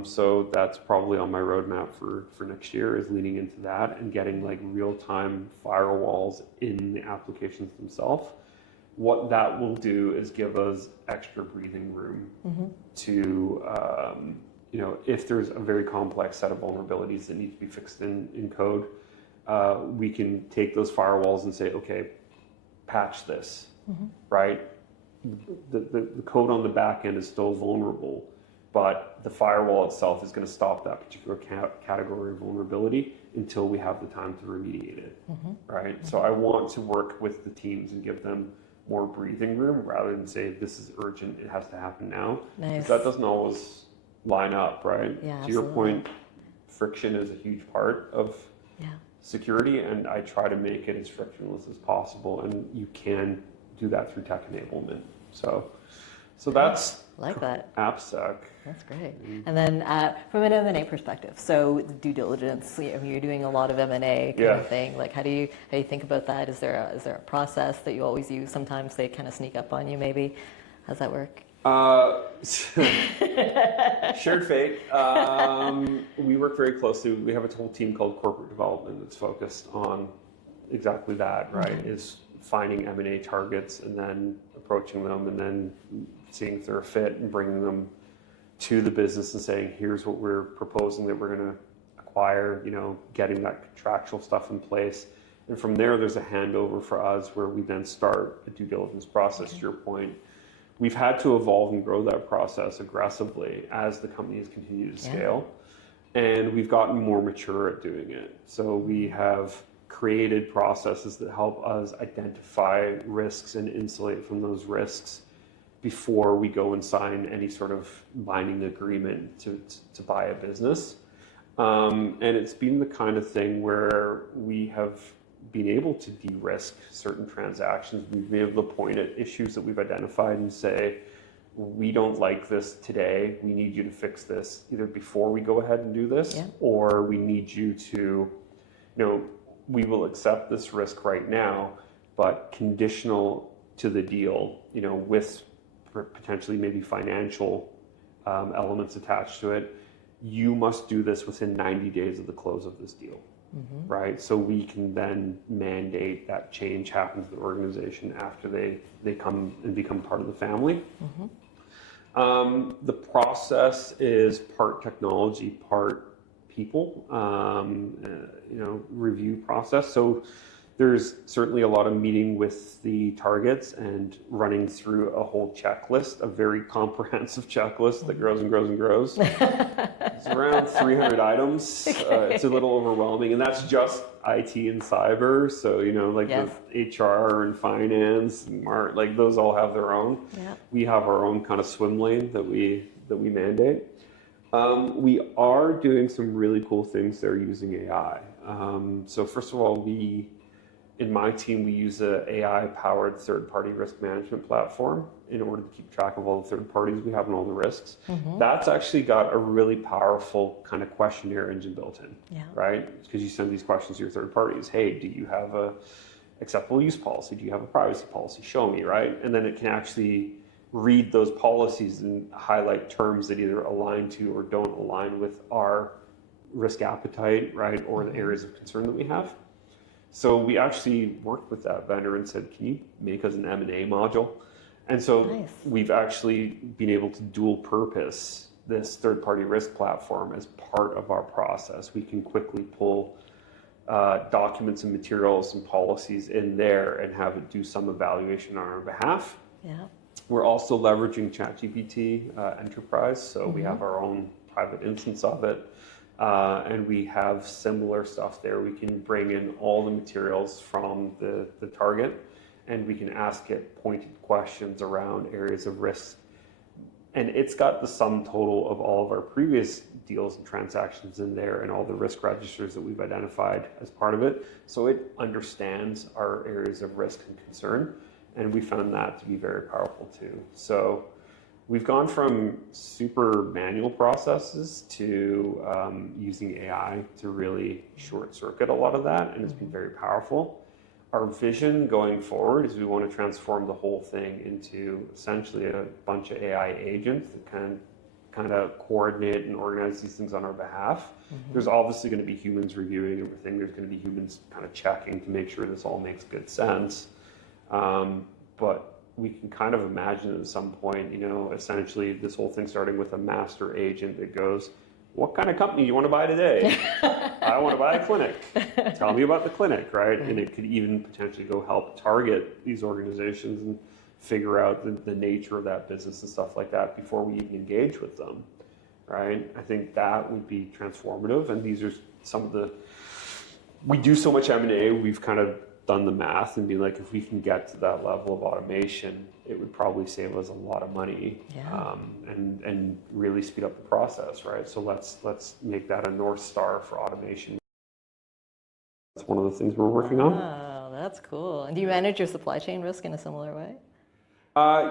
So that's probably on my roadmap for next year, is leaning into that and getting like real-time firewalls in the applications themselves. What that will do is give us extra breathing room to, you know, if there's a very complex set of vulnerabilities that need to be fixed in code, we can take those firewalls and say, okay, patch this, right? The code on the back end is still vulnerable, but the firewall itself is going to stop that particular category of vulnerability until we have the time to remediate it, right? So I want to work with the teams and give them more breathing room rather than say, this is urgent, it has to happen now. Because that doesn't always line up, right? To your point, friction is a huge part of security, and I try to make it as frictionless as possible, and you can do that through tech enablement. So that's like that. AppSec. That's great. And then from an M&A perspective, so due diligence, you're doing a lot of M&A kind of thing. Like how do you think about that? Is there a process that you always use? Sometimes they kind of sneak up on you maybe. How's that work? Shared fate. We work very closely. We have a whole team called corporate development that's focused on exactly that, right? Is finding M&A targets and then approaching them and then seeing if they're a fit and bringing them to the business and saying, here's what we're proposing that we're going to acquire, you know, getting that contractual stuff in place. And from there, there's a handover for us where we then start a due diligence process, to your point. We've had to evolve and grow that process aggressively as the company has continued to scale. And we've gotten more mature at doing it. So we have created processes that help us identify risks and insulate from those risks before we go and sign any sort of binding agreement to buy a business. And it's been the kind of thing where we have been able to de-risk certain transactions. We've been able to point at issues that we've identified and say, we don't like this today. We need you to fix this either before we go ahead and do this, or we need you to, you know, we will accept this risk right now, but conditional to the deal, you know, with potentially maybe financial elements attached to it. You must do this within 90 days of the close of this deal, right? So we can then mandate that change happens to the organization after they come and become part of the family. The process is part technology, part people, you know, review process. So there's certainly a lot of meeting with the targets and running through a whole checklist, a very comprehensive checklist that grows and grows and grows. It's around 300 items. It's a little overwhelming, and that's just IT and cyber. So, like Yes. the HR and finance and like those all have their own. Yeah. We have our own kind of swim lane that we mandate. We are doing some really cool things there using AI. So first of all, in my team, we use an AI-powered third-party risk management platform in order to keep track of all the third parties we have and all the risks. That's actually got a really powerful kind of questionnaire engine built in, right? Because you send these questions to your third parties. Hey, do you have a acceptable use policy? Do you have a privacy policy? Show me, right? And then it can actually read those policies and highlight terms that either align to or don't align with our risk appetite, right? Or the areas of concern that we have. So we actually worked with that vendor and said, can you make us an M&A module? And so we've actually been able to dual purpose this third-party risk platform as part of our process. We can quickly pull documents and materials and policies in there and have it do some evaluation on our behalf. Yeah. We're also leveraging ChatGPT Enterprise, so we have our own private instance of it. And we have similar stuff there. We can bring in all the materials from the target, and we can ask it pointed questions around areas of risk. And it's got the sum total of all of our previous deals and transactions in there and all the risk registers that we've identified as part of it. So it understands our areas of risk and concern, and we found that to be very powerful too. So we've gone from super manual processes to using AI to really short circuit a lot of that, and it's been very powerful. Our vision going forward is we want to transform the whole thing into essentially a bunch of AI agents that can kind of coordinate and organize these things on our behalf. There's obviously going to be humans reviewing everything. There's going to be humans kind of checking to make sure this all makes good sense. But we can kind of imagine at some point, essentially this whole thing starting with a master agent that goes, what kind of company do you want to buy today? I want to buy a clinic. Tell me about the clinic, right? And it could even potentially go help target these organizations and figure out the nature of that business and stuff like that before we even engage with them, right? I think that would be transformative. And these are some of we do so much M&A, we've kind of done the math and be like, if we can get to that level of automation, it would probably save us a lot of money, and really speed up the process, right? So let's make that a North Star for automation. That's one of the things we're working on. Oh, that's cool. And do you manage your supply chain risk in a similar way?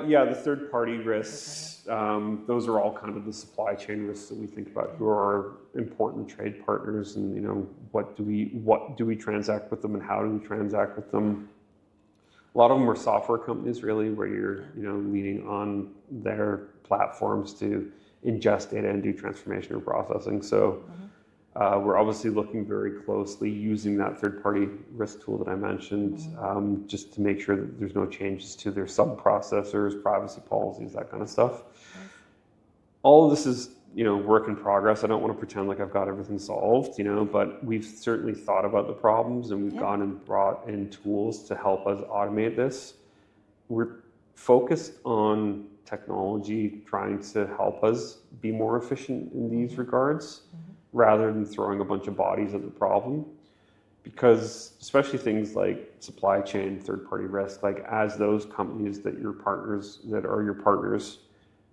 Yeah, the third-party risks, those are all kind of the supply chain risks that we think about. Who are our important trade partners, and what do we transact with them, and how do we transact with them? A lot of them are software companies, really, where you're leaning on their platforms to ingest data and do transformation or processing. So we're obviously looking very closely using that third-party risk tool that I mentioned, just to make sure that there's no changes to their sub-processors, privacy policies, that kind of stuff. All of this is, work in progress. I don't want to pretend like I've got everything solved, but we've certainly thought about the problems, and we've gone and brought in tools to help us automate this. We're focused on technology trying to help us be more efficient in these regards, rather than throwing a bunch of bodies at the problem. Because especially things like supply chain, third-party risk, like as those companies that are your partners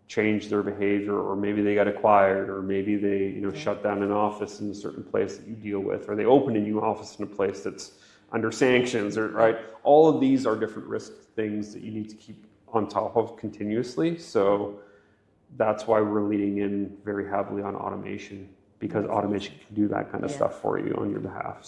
change their behavior, or maybe they got acquired, or maybe they shut down an office in a certain place that you deal with, or they open a new office in a place that's under sanctions, or right? All of these are different risk things that you need to keep on top of continuously. So that's why we're leaning in very heavily on automation, because automation can do that kind of stuff for you on your behalf.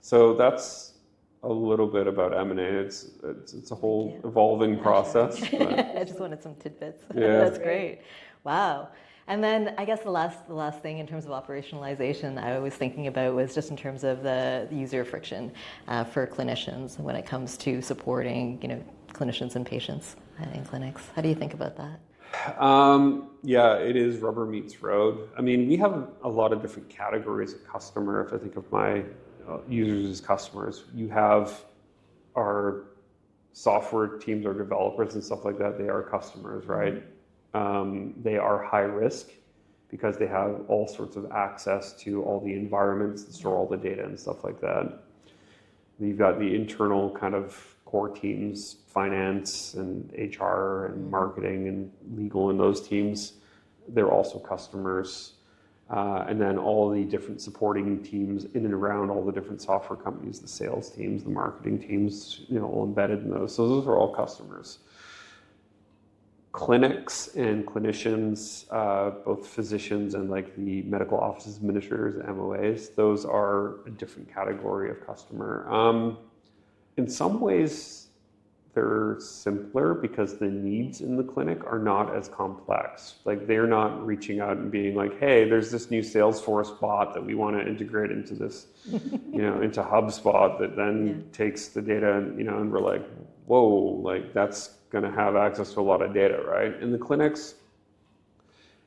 So that's a little bit about M&A. It's a whole evolving process. I just wanted some tidbits. Yeah. That's great. Wow. And then I guess the last thing in terms of operationalization I was thinking about was just in terms of the user friction for clinicians when it comes to supporting clinicians and patients in clinics. How do you think about that? Yeah, it is rubber meets road. I mean, we have a lot of different categories of customer. If I think of my users as customers, you have our software teams, our developers and stuff like that. They are customers, right? They are high risk. because they have all sorts of access to all the environments that store all the data and stuff like that. You've got the internal kind of core teams, finance and HR and marketing and legal and those teams. They're also customers. And then all the different supporting teams in and around all the different software companies, the sales teams, the marketing teams, all embedded in those. So those are all customers. Clinics and clinicians, both physicians and like the medical office administrators, MOAs, those are a different category of customer. In some ways, they're simpler because the needs in the clinic are not as complex. Like they're not reaching out and being like, hey, there's this new Salesforce bot that we want to integrate into this, into HubSpot that then takes the data and we're like, whoa, like that's going to have access to a lot of data, right? In the clinics,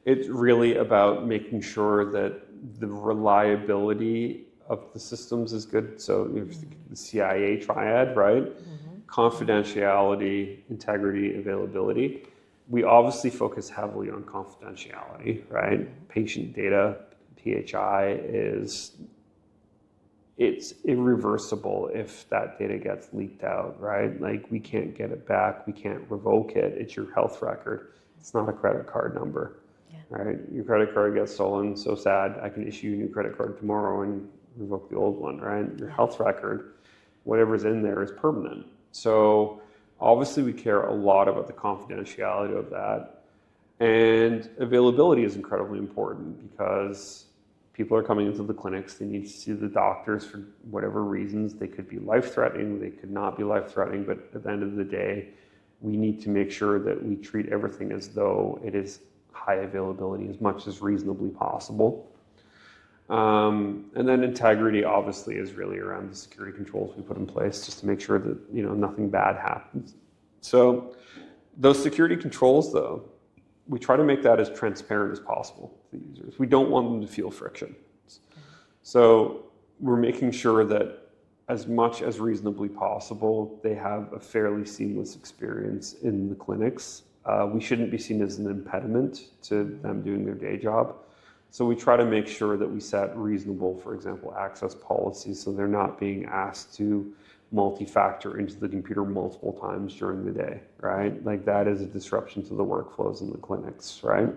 it's really about making sure that the reliability of the systems is good. So the CIA triad, right? Confidentiality, integrity, availability. We obviously focus heavily on confidentiality, right? Patient data, PHI it's irreversible if that data gets leaked out, right? Like we can't get it back, we can't revoke it. It's your health record. It's not a credit card number, right? Your credit card gets stolen, so sad. I can issue you a new credit card tomorrow and revoke the old one, right? Your health record, whatever's in there is permanent. So obviously we care a lot about the confidentiality of that. And availability is incredibly important because people are coming into the clinics, they need to see the doctors for whatever reasons. They could be life-threatening, they could not be life-threatening, but at the end of the day, we need to make sure that we treat everything as though it is high availability as much as reasonably possible. And then integrity obviously is really around the security controls we put in place just to make sure that nothing bad happens. So those security controls though, we try to make that as transparent as possible to the users. We don't want them to feel friction. So we're making sure that as much as reasonably possible, they have a fairly seamless experience in the clinics. We shouldn't be seen as an impediment to them doing their day job. So we try to make sure that we set reasonable, for example, access policies so they're not being asked to multi-factor into the computer multiple times during the day, right? Like that is a disruption to the workflows in the clinics, right?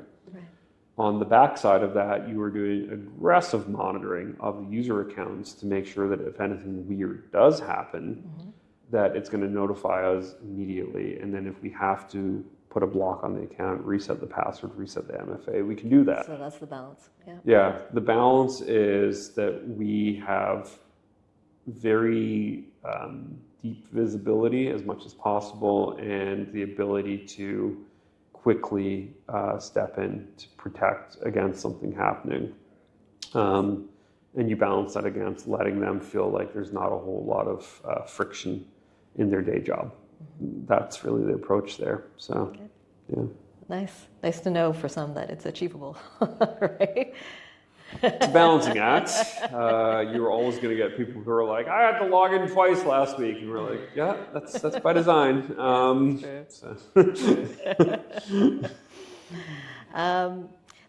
On the backside of that, you are doing aggressive monitoring of the user accounts to make sure that if anything weird does happen, that it's going to notify us immediately. And then if we have to put a block on the account, reset the password, reset the MFA, we can do that. So that's the balance. Yeah, the balance is that we have very deep visibility as much as possible and the ability to quickly step in to protect against something happening. And you balance that against letting them feel like there's not a whole lot of friction in their day job. That's really the approach there. So, yeah. Nice to know for some that it's achievable, right? It's a balancing act. You're always going to get people who are like, I had to log in twice last week, and we're like, yeah, that's by design.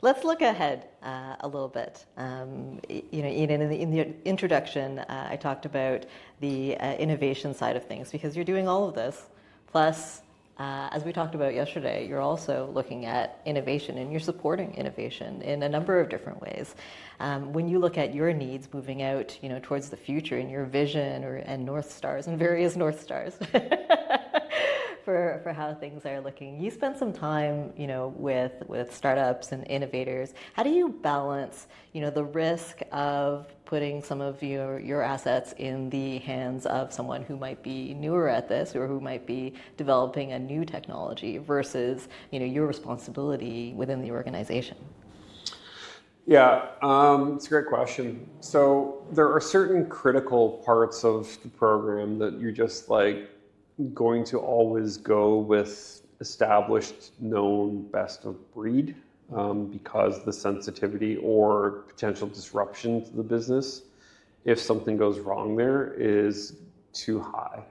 Let's look ahead a little bit. Iain, in the introduction, I talked about the innovation side of things because you're doing all of this. Plus, as we talked about yesterday, you're also looking at innovation and you're supporting innovation in a number of different ways. When you look at your needs moving out, towards the future and your vision and North Stars and various North Stars for how things are looking, you spend some time, with startups and innovators. How do you balance, the risk of putting some of your assets in the hands of someone who might be newer at this or who might be developing a new technology versus, your responsibility within the organization? Yeah, it's a great question. So there are certain critical parts of the program that you're just like going to always go with established, known, best of breed because the sensitivity or potential disruption to the business, if something goes wrong there, is too high.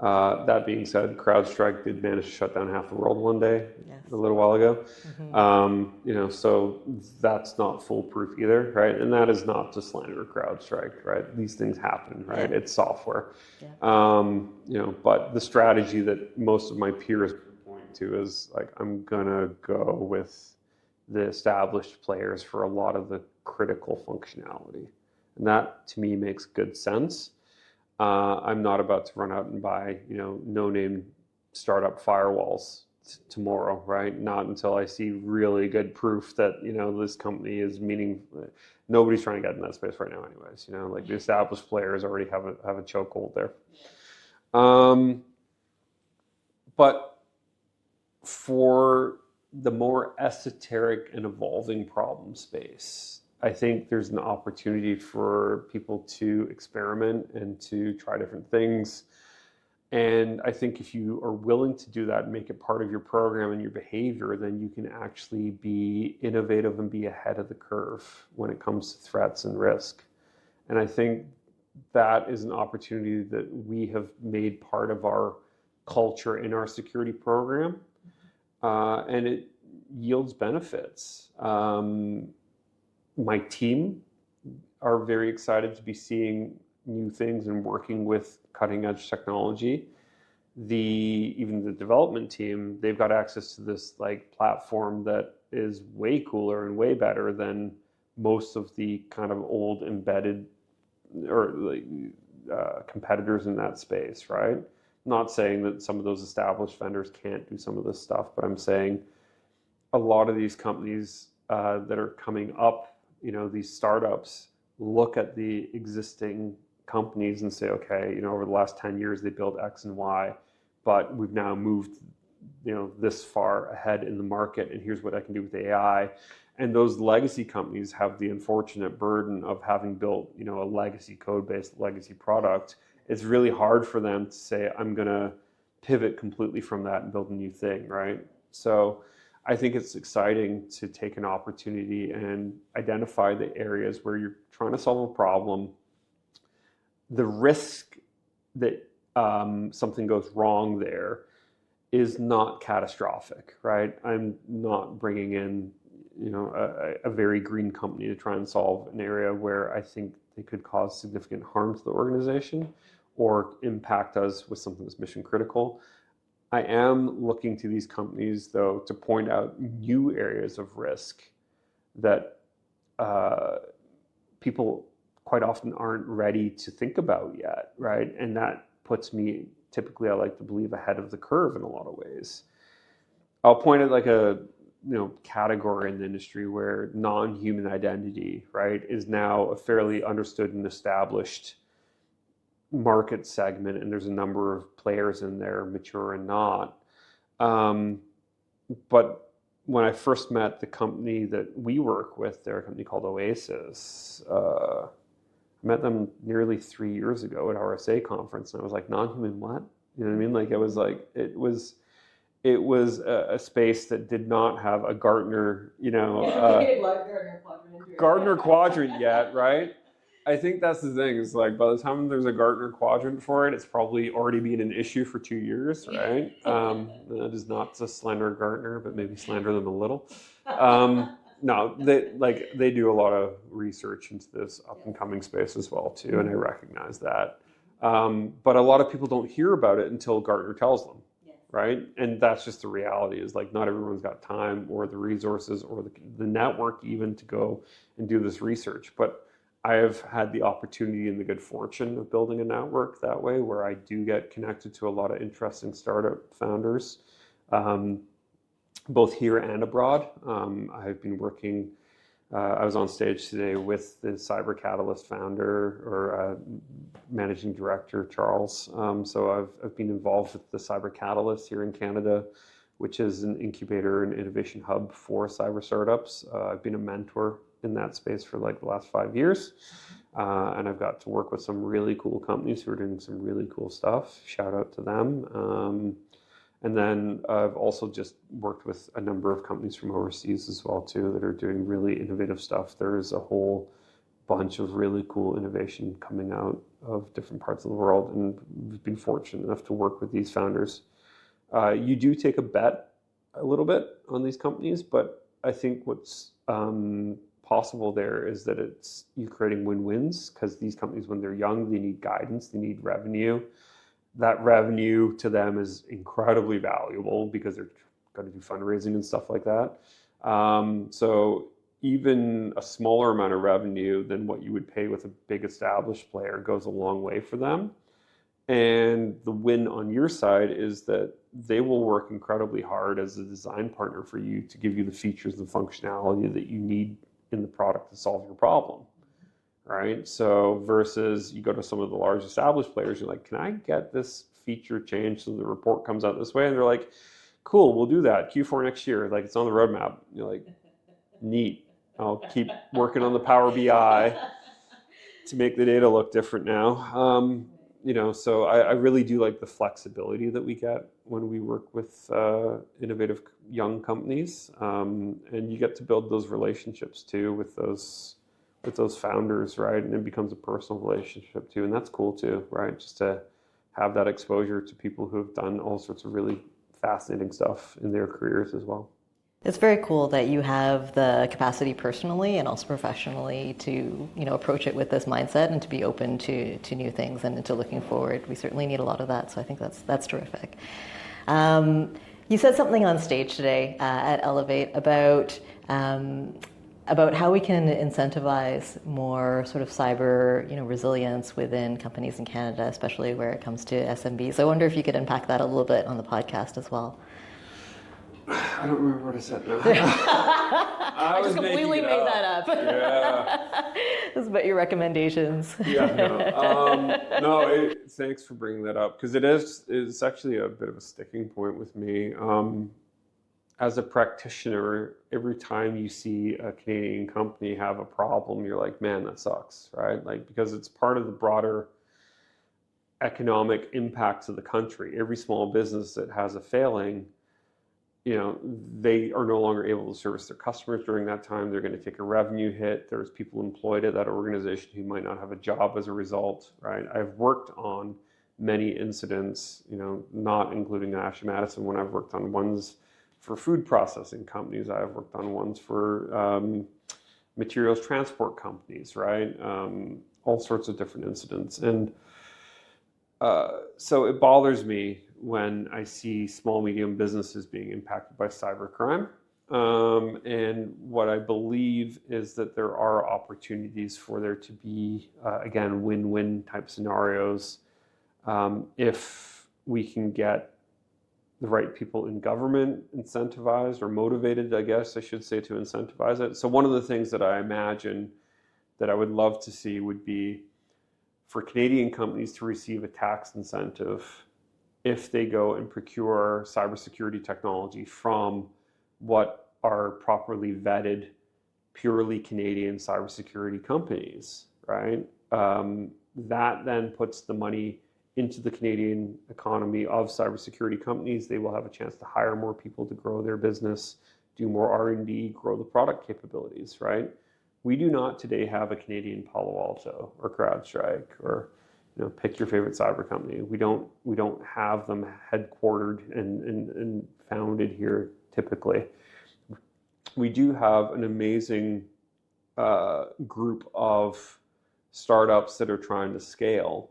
That being said, CrowdStrike did manage to shut down half the world one day, Yes. a little while ago. So that's not foolproof either, right? And that is not to slander CrowdStrike, right? These things happen, right? Yeah. It's software. Yeah. But the strategy that most of my peers point to is like, I'm gonna go with the established players for a lot of the critical functionality. And that to me makes good sense. I'm not about to run out and buy, no-name startup firewalls tomorrow, right? Not until I see really good proof that, this company is nobody's trying to get in that space right now anyways, like the established players already have a chokehold there. But for the more esoteric and evolving problem space, I think there's an opportunity for people to experiment and to try different things. And I think if you are willing to do that and make it part of your program and your behavior, then you can actually be innovative and be ahead of the curve when it comes to threats and risk. And I think that is an opportunity that we have made part of our culture in our security program. And it yields benefits. My team are very excited to be seeing new things and working with cutting edge technology. Even the development team, they've got access to this like platform that is way cooler and way better than most of the kind of old embedded or competitors in that space, right? Not saying that some of those established vendors can't do some of this stuff, but I'm saying a lot of these companies that are coming up, these startups, look at the existing companies and say, okay, over the last 10 years, they built X and Y, but we've now moved, this far ahead in the market, and here's what I can do with AI. And those legacy companies have the unfortunate burden of having built, a legacy code-based legacy product. It's really hard for them to say, I'm going to pivot completely from that and build a new thing, right? So I think it's exciting to take an opportunity and identify the areas where you're trying to solve a problem. The risk that something goes wrong there is not catastrophic, right? I'm not bringing in, a very green company to try and solve an area where I think they could cause significant harm to the organization or impact us with something that's mission critical. I am looking to these companies, though, to point out new areas of risk that people quite often aren't ready to think about yet, right? And that puts me, typically, I like to believe, ahead of the curve in a lot of ways. I'll point at like a category in the industry where non-human identity, right, is now a fairly understood and established market segment, and there's a number of players in there, mature and not. But when I first met the company that we work with, they're a company called Oasis. I met them nearly 3 years ago at RSA conference, and I was like, non-human what? You know what I mean? Like, it was a space that did not have a Gartner, Gartner quadrant yet, right? I think that's the thing. Is like by the time there's a Gartner quadrant for it, it's probably already been an issue for 2 years, right? That is not to slander Gartner, but maybe slander them a little. No, they do a lot of research into this up and coming space as well too, and I recognize that. But a lot of people don't hear about it until Gartner tells them, right? And that's just the reality. Is like not everyone's got time or the resources or the network even to go and do this research, but I have had the opportunity and the good fortune of building a network that way where I do get connected to a lot of interesting startup founders, both here and abroad. I've been working, I was on stage today with the Cyber Catalyst founder or managing director, Charles. So I've been involved with the Cyber Catalyst here in Canada, which is an incubator and innovation hub for cyber startups. I've been a mentor in that space for like the last 5 years. And I've got to work with some really cool companies who are doing some really cool stuff. Shout out to them. And then I've also just worked with a number of companies from overseas as well too that are doing really innovative stuff. There's a whole bunch of really cool innovation coming out of different parts of the world, and we've been fortunate enough to work with these founders. You do take a bet a little bit on these companies, but I think what's possible there is that it's you creating win-wins, because these companies, when they're young, they need guidance, they need revenue. That revenue to them is incredibly valuable because they're going to do fundraising and stuff like that. So even a smaller amount of revenue than what you would pay with a big established player goes a long way for them. And the win on your side is that they will work incredibly hard as a design partner for you to give you the features and functionality that you need in the product to solve your problem, right? So versus you go to some of the large established players, you're like, can I get this feature changed so the report comes out this way? And they're like, cool, we'll do that. Q4 next year, like it's on the roadmap. You're like, neat. I'll keep working on the Power BI to make the data look different now. So I really do like the flexibility that we get when we work with innovative young companies, and you get to build those relationships too with those founders, right? And it becomes a personal relationship too, and that's cool too, right? Just to have that exposure to people who have done all sorts of really fascinating stuff in their careers as well. It's very cool that you have the capacity personally and also professionally to, approach it with this mindset and to be open to new things and to looking forward. We certainly need a lot of that, so I think that's terrific. You said something on stage today at Elevate about how we can incentivize more sort of cyber, resilience within companies in Canada, especially where it comes to SMBs. I wonder if you could unpack that a little bit on the podcast as well. I don't remember what I said now. I just completely made that up. Yeah. This is about your recommendations. Thanks for bringing that up, because it's actually a bit of a sticking point with me. As a practitioner, every time you see a Canadian company have a problem, you're like, man, that sucks, right? Like, because it's part of the broader economic impacts of the country. Every small business that has a failing, they are no longer able to service their customers during that time. They're going to take a revenue hit. There's people employed at that organization who might not have a job as a result, right? I've worked on many incidents, not including Ashley Madison, when I've worked on ones for food processing companies. I've worked on ones for materials transport companies, right? All sorts of different incidents. And so it bothers me when I see small, medium businesses being impacted by cybercrime. And what I believe is that there are opportunities for there to be, again, win-win type scenarios if we can get the right people in government incentivized or motivated, I guess I should say, to incentivize it. So one of the things that I imagine that I would love to see would be for Canadian companies to receive a tax incentive if they go and procure cybersecurity technology from what are properly vetted, purely Canadian cybersecurity companies, right? That then puts the money into the Canadian economy of cybersecurity companies. They will have a chance to hire more people to grow their business, do more R&D, grow the product capabilities, right? We do not today have a Canadian Palo Alto or CrowdStrike or pick your favorite cyber company. We don't have them headquartered and founded here typically. We do have an amazing group of startups that are trying to scale,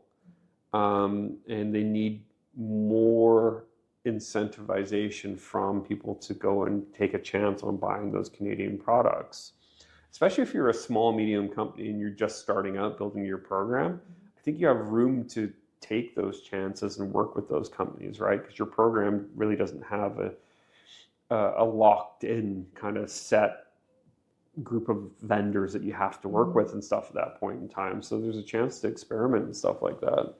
and they need more incentivization from people to go and take a chance on buying those Canadian products. Especially if you're a small, medium company and you're just starting out building your program, I think you have room to take those chances and work with those companies, right? Because your program really doesn't have a locked-in kind of set group of vendors that you have to work with and stuff at that point in time. So there's a chance to experiment and stuff like that.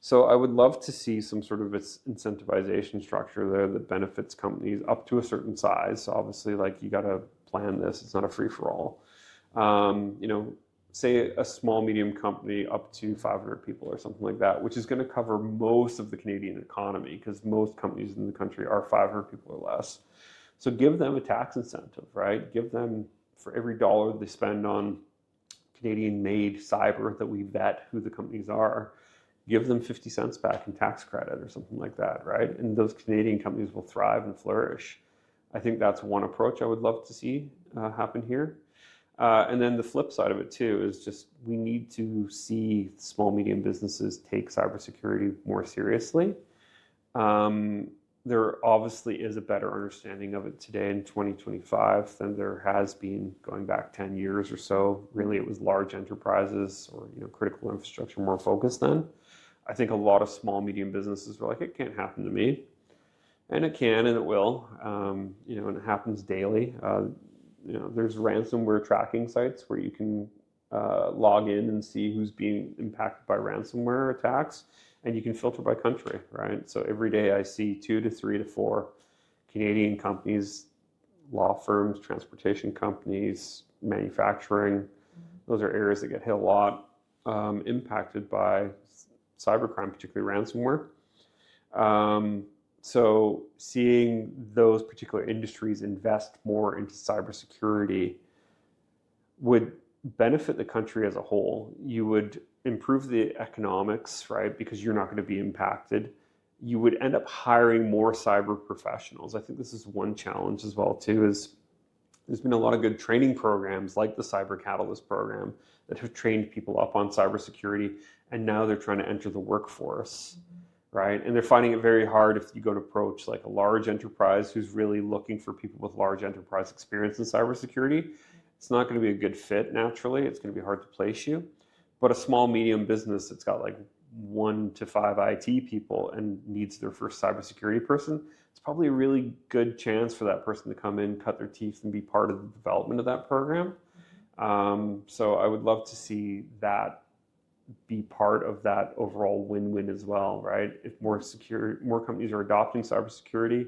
So I would love to see some sort of incentivization structure there that benefits companies up to a certain size. So obviously, like, you got to plan this. It's not a free-for-all. Say a small, medium company up to 500 people or something like that, which is going to cover most of the Canadian economy because most companies in the country are 500 people or less. So give them a tax incentive, right? Give them, for every dollar they spend on Canadian-made cyber that we vet who the companies are, give them 50 cents back in tax credit or something like that, right? And those Canadian companies will thrive and flourish. I think that's one approach I would love to see happen here. And then the flip side of it too is just we need to see small, medium businesses take cybersecurity more seriously. There obviously is a better understanding of it today in 2025 than there has been going back 10 years or so. Really, it was large enterprises or critical infrastructure more focused then. I think a lot of small, medium businesses were like, it can't happen to me. And it can and it will, and it happens daily. There's ransomware tracking sites where you can log in and see who's being impacted by ransomware attacks, and you can filter by country, right? So every day I see 2 to 3 to 4 Canadian companies, law firms, transportation companies, manufacturing. Those are areas that get hit a lot, impacted by cybercrime, particularly ransomware. So seeing those particular industries invest more into cybersecurity would benefit the country as a whole. You would improve the economics, right? Because you're not going to be impacted. You would end up hiring more cyber professionals. I think this is one challenge as well too, is there's been a lot of good training programs like the Cyber Catalyst program that have trained people up on cybersecurity, and now they're trying to enter the workforce. Right? And they're finding it very hard if you go to approach like a large enterprise who's really looking for people with large enterprise experience in cybersecurity. It's not going to be a good fit naturally. It's going to be hard to place you. But a small, medium business that's got like 1 to 5 IT people and needs their first cybersecurity person, it's probably a really good chance for that person to come in, cut their teeth, and be part of the development of that program. So I would love to see that be part of that overall win-win as well, right? If more companies are adopting cybersecurity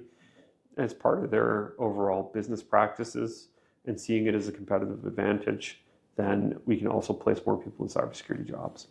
as part of their overall business practices and seeing it as a competitive advantage, then we can also place more people in cybersecurity jobs.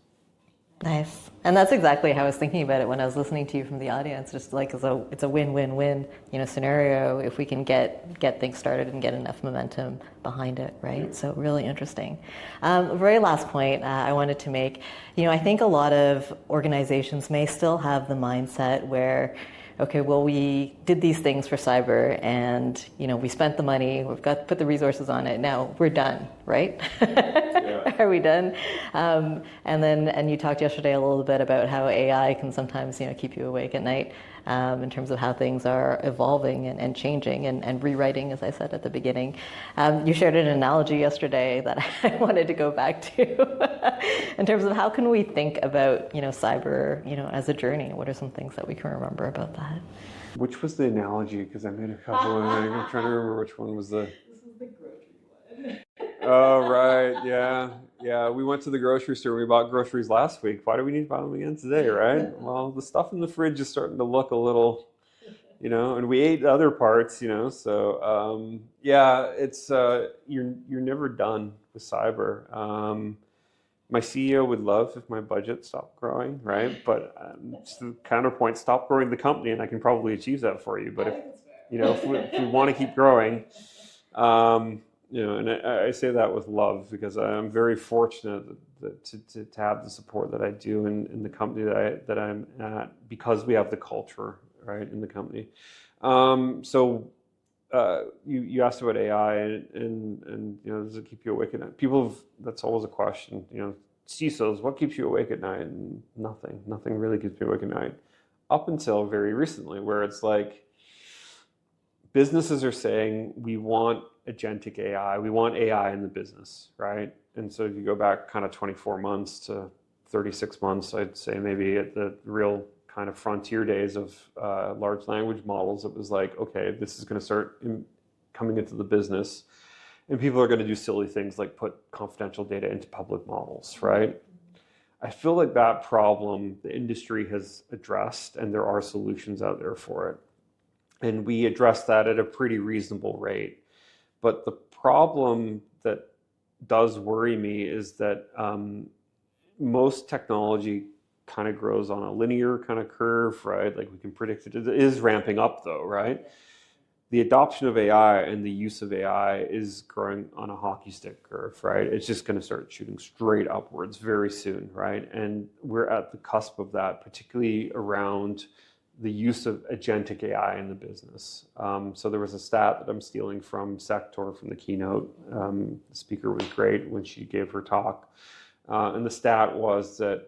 Nice. And that's exactly how I was thinking about it when I was listening to you from the audience. Just like it's a win-win-win, scenario if we can get things started and get enough momentum behind it, right? Yeah. So really interesting. Very last point I wanted to make. I think a lot of organizations may still have the mindset where, okay, well, we did these things for cyber and, we spent the money, we've got put the resources on it, now we're done, right? Yeah. Are we done? And you talked yesterday a little bit about how AI can sometimes, keep you awake at night in terms of how things are evolving and changing and rewriting, as I said at the beginning. You shared an analogy yesterday that I wanted to go back to in terms of how can we think about, cyber, as a journey? What are some things that we can remember about that? Which was the analogy? Because I made a couple and I'm trying to remember which one was the... This was the grocery one. Oh, right. Yeah. Yeah. We went to the grocery store. We bought groceries last week. Why do we need to buy them again today, right? Well, the stuff in the fridge is starting to look a little, and we ate other parts, so it's, you're never done with cyber. My CEO would love if my budget stopped growing, right? But the counterpoint, stop growing the company and I can probably achieve that for you. But if we want to keep growing, and I say that with love because I'm very fortunate to have the support that I do in the company that I'm at because we have the culture, right, in the company. So you asked about AI and does it keep you awake at night? That's always a question. CISOs, what keeps you awake at night? And nothing really keeps me awake at night, up until very recently, where it's like businesses are saying we want agentic AI, we want AI in the business, right? And so if you go back kind of 24 months to 36 months, I'd say maybe at the real kind of frontier days of large language models, it was like, okay, this is going to start coming into the business and people are going to do silly things like put confidential data into public models, right? I feel like that problem the industry has addressed and there are solutions out there for it. And we address that at a pretty reasonable rate. But the problem that does worry me is that most technology kind of grows on a linear kind of curve, right? Like we can predict it. It is ramping up though, right? the adoption of AI and the use of AI is growing on a hockey stick curve, right? It's just going to start shooting straight upwards very soon, right? And we're at the cusp of that, particularly around the use of agentic AI in the business. So there was a stat that I'm stealing from Sector from the keynote. The speaker was great when she gave her talk. And the stat was that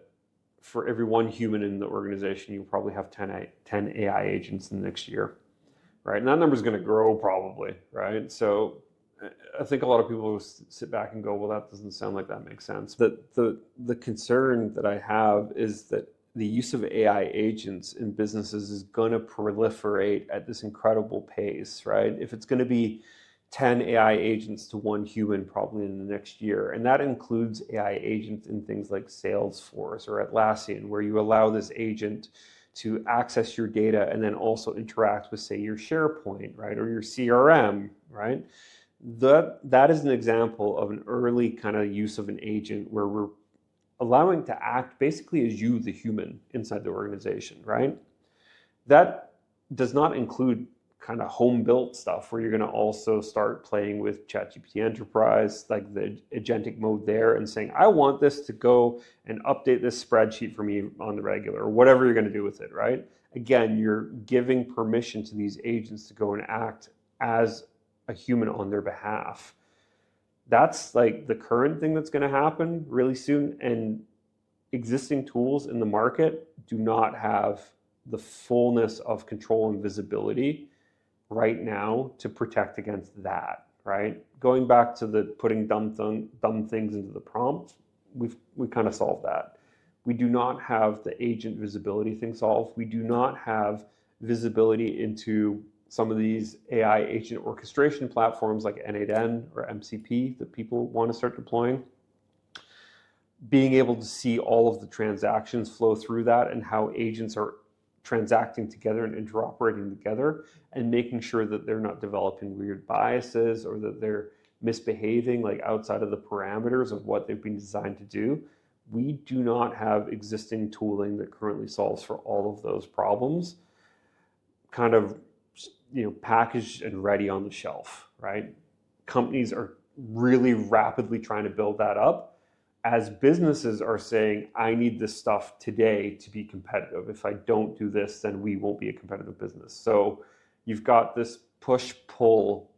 for every one human in the organization, you'll probably have 10 AI agents in the next year. Right, and that number is going to grow probably, right? So I think a lot of people will sit back and go, well, that doesn't sound like that makes sense. The concern that I have is that the use of AI agents in businesses is going to proliferate at this incredible pace, right? If it's going to be 10 AI agents to one human probably in the next year, and that includes AI agents in things like Salesforce or Atlassian, where you allow this agent to access your data and then also interact with, say, your SharePoint, right, or your CRM, right? That is an example of an early kind of use of an agent where we're allowing to act basically as you, the human, inside the organization, right? That does not include kind of home-built stuff where you're going to also start playing with ChatGPT Enterprise, like the agentic mode there, and saying, I want this to go and update this spreadsheet for me on the regular, or whatever you're going to do with it, right? Again, you're giving permission to these agents to go and act as a human on their behalf. That's like the current thing that's going to happen really soon, and existing tools in the market do not have the fullness of control and visibility right now to protect against that, right? Going back to the putting dumb things into the prompt, we kind of solved that. We do not have the agent visibility thing solved. We do not have visibility into some of these AI agent orchestration platforms like N8N or MCP that people want to start deploying. Being able to see all of the transactions flow through that and how agents are transacting together and interoperating together, and making sure that they're not developing weird biases or that they're misbehaving like outside of the parameters of what they've been designed to do. We do not have existing tooling that currently solves for all of those problems, kind of, packaged and ready on the shelf, right? Companies are really rapidly trying to build that up, as businesses are saying, I need this stuff today to be competitive. If I don't do this, then we won't be a competitive business. So you've got this push-pull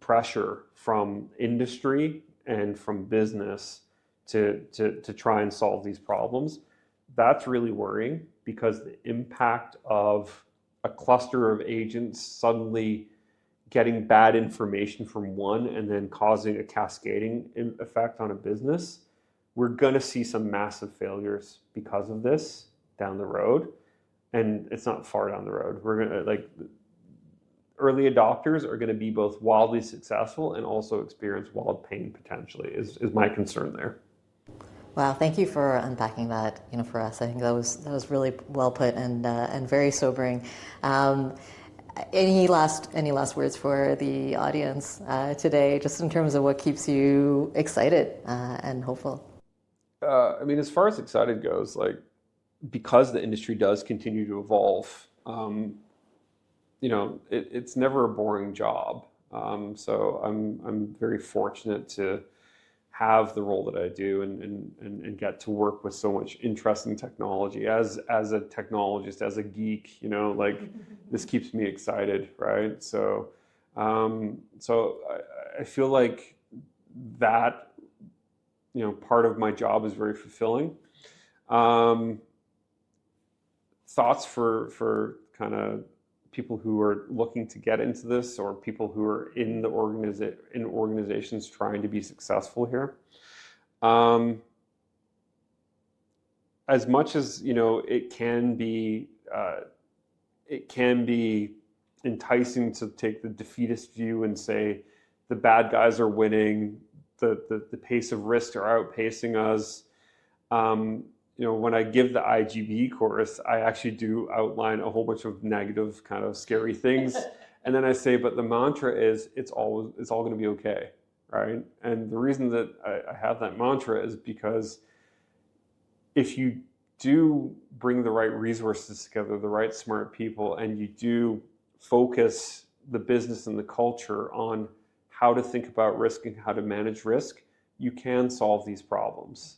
pressure from industry and from business to try and solve these problems. That's really worrying, because the impact of a cluster of agents suddenly getting bad information from one and then causing a cascading effect on a business, we're going to see some massive failures because of this down the road. And it's not far down the road. We're going to, early adopters are going to be both wildly successful and also experience wild pain potentially, is my concern there. Wow, thank you for unpacking that, for us. I think that was really well put and very sobering. Any last words for the audience today, just in terms of what keeps you excited and hopeful? As far as excited goes, because the industry does continue to evolve, it's never a boring job. So I'm very fortunate to have the role that I do and get to work with so much interesting technology as a technologist, as a geek, this keeps me excited, right? So I feel like that, part of my job is very fulfilling. Thoughts for kind of people who are looking to get into this, or people who are in the organizations trying to be successful here. As much as it can be enticing to take the defeatist view and say the bad guys are winning, the pace of risk are outpacing us. When I give the IGB course, I actually do outline a whole bunch of negative kind of scary things. And then I say, but the mantra is, it's all going to be okay, right? And the reason that I have that mantra is because if you do bring the right resources together, the right smart people, and you do focus the business and the culture on how to think about risk and how to manage risk, you can solve these problems.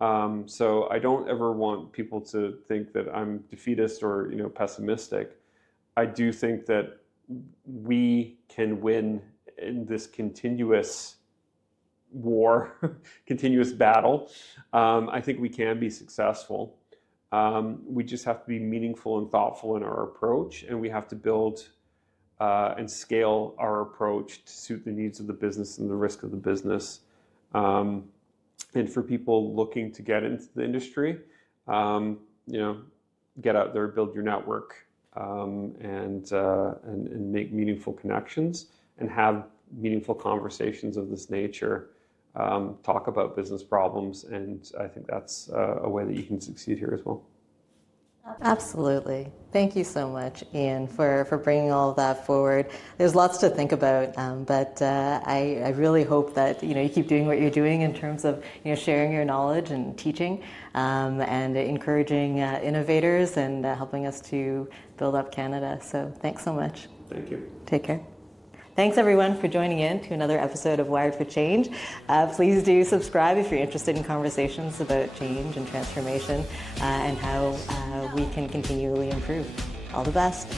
So I don't ever want people to think that I'm defeatist or pessimistic. I do think that we can win in this continuous war, continuous battle. I think we can be successful. We just have to be meaningful and thoughtful in our approach, and we have to build and scale our approach to suit the needs of the business and the risk of the business. And for people looking to get into the industry, get out there, build your network, and make meaningful connections and have meaningful conversations of this nature. Talk about business problems, and I think that's a way that you can succeed here as well. Absolutely. Thank you so much, Iain, for bringing all of that forward. There's lots to think about, but I really hope that you keep doing what you're doing in terms of sharing your knowledge and teaching, and encouraging innovators and helping us to build up Canada. So thanks so much. Thank you. Take care. Thanks everyone for joining in to another episode of Wired for Change. Please do subscribe if you're interested in conversations about change and transformation, and how we can continually improve. All the best.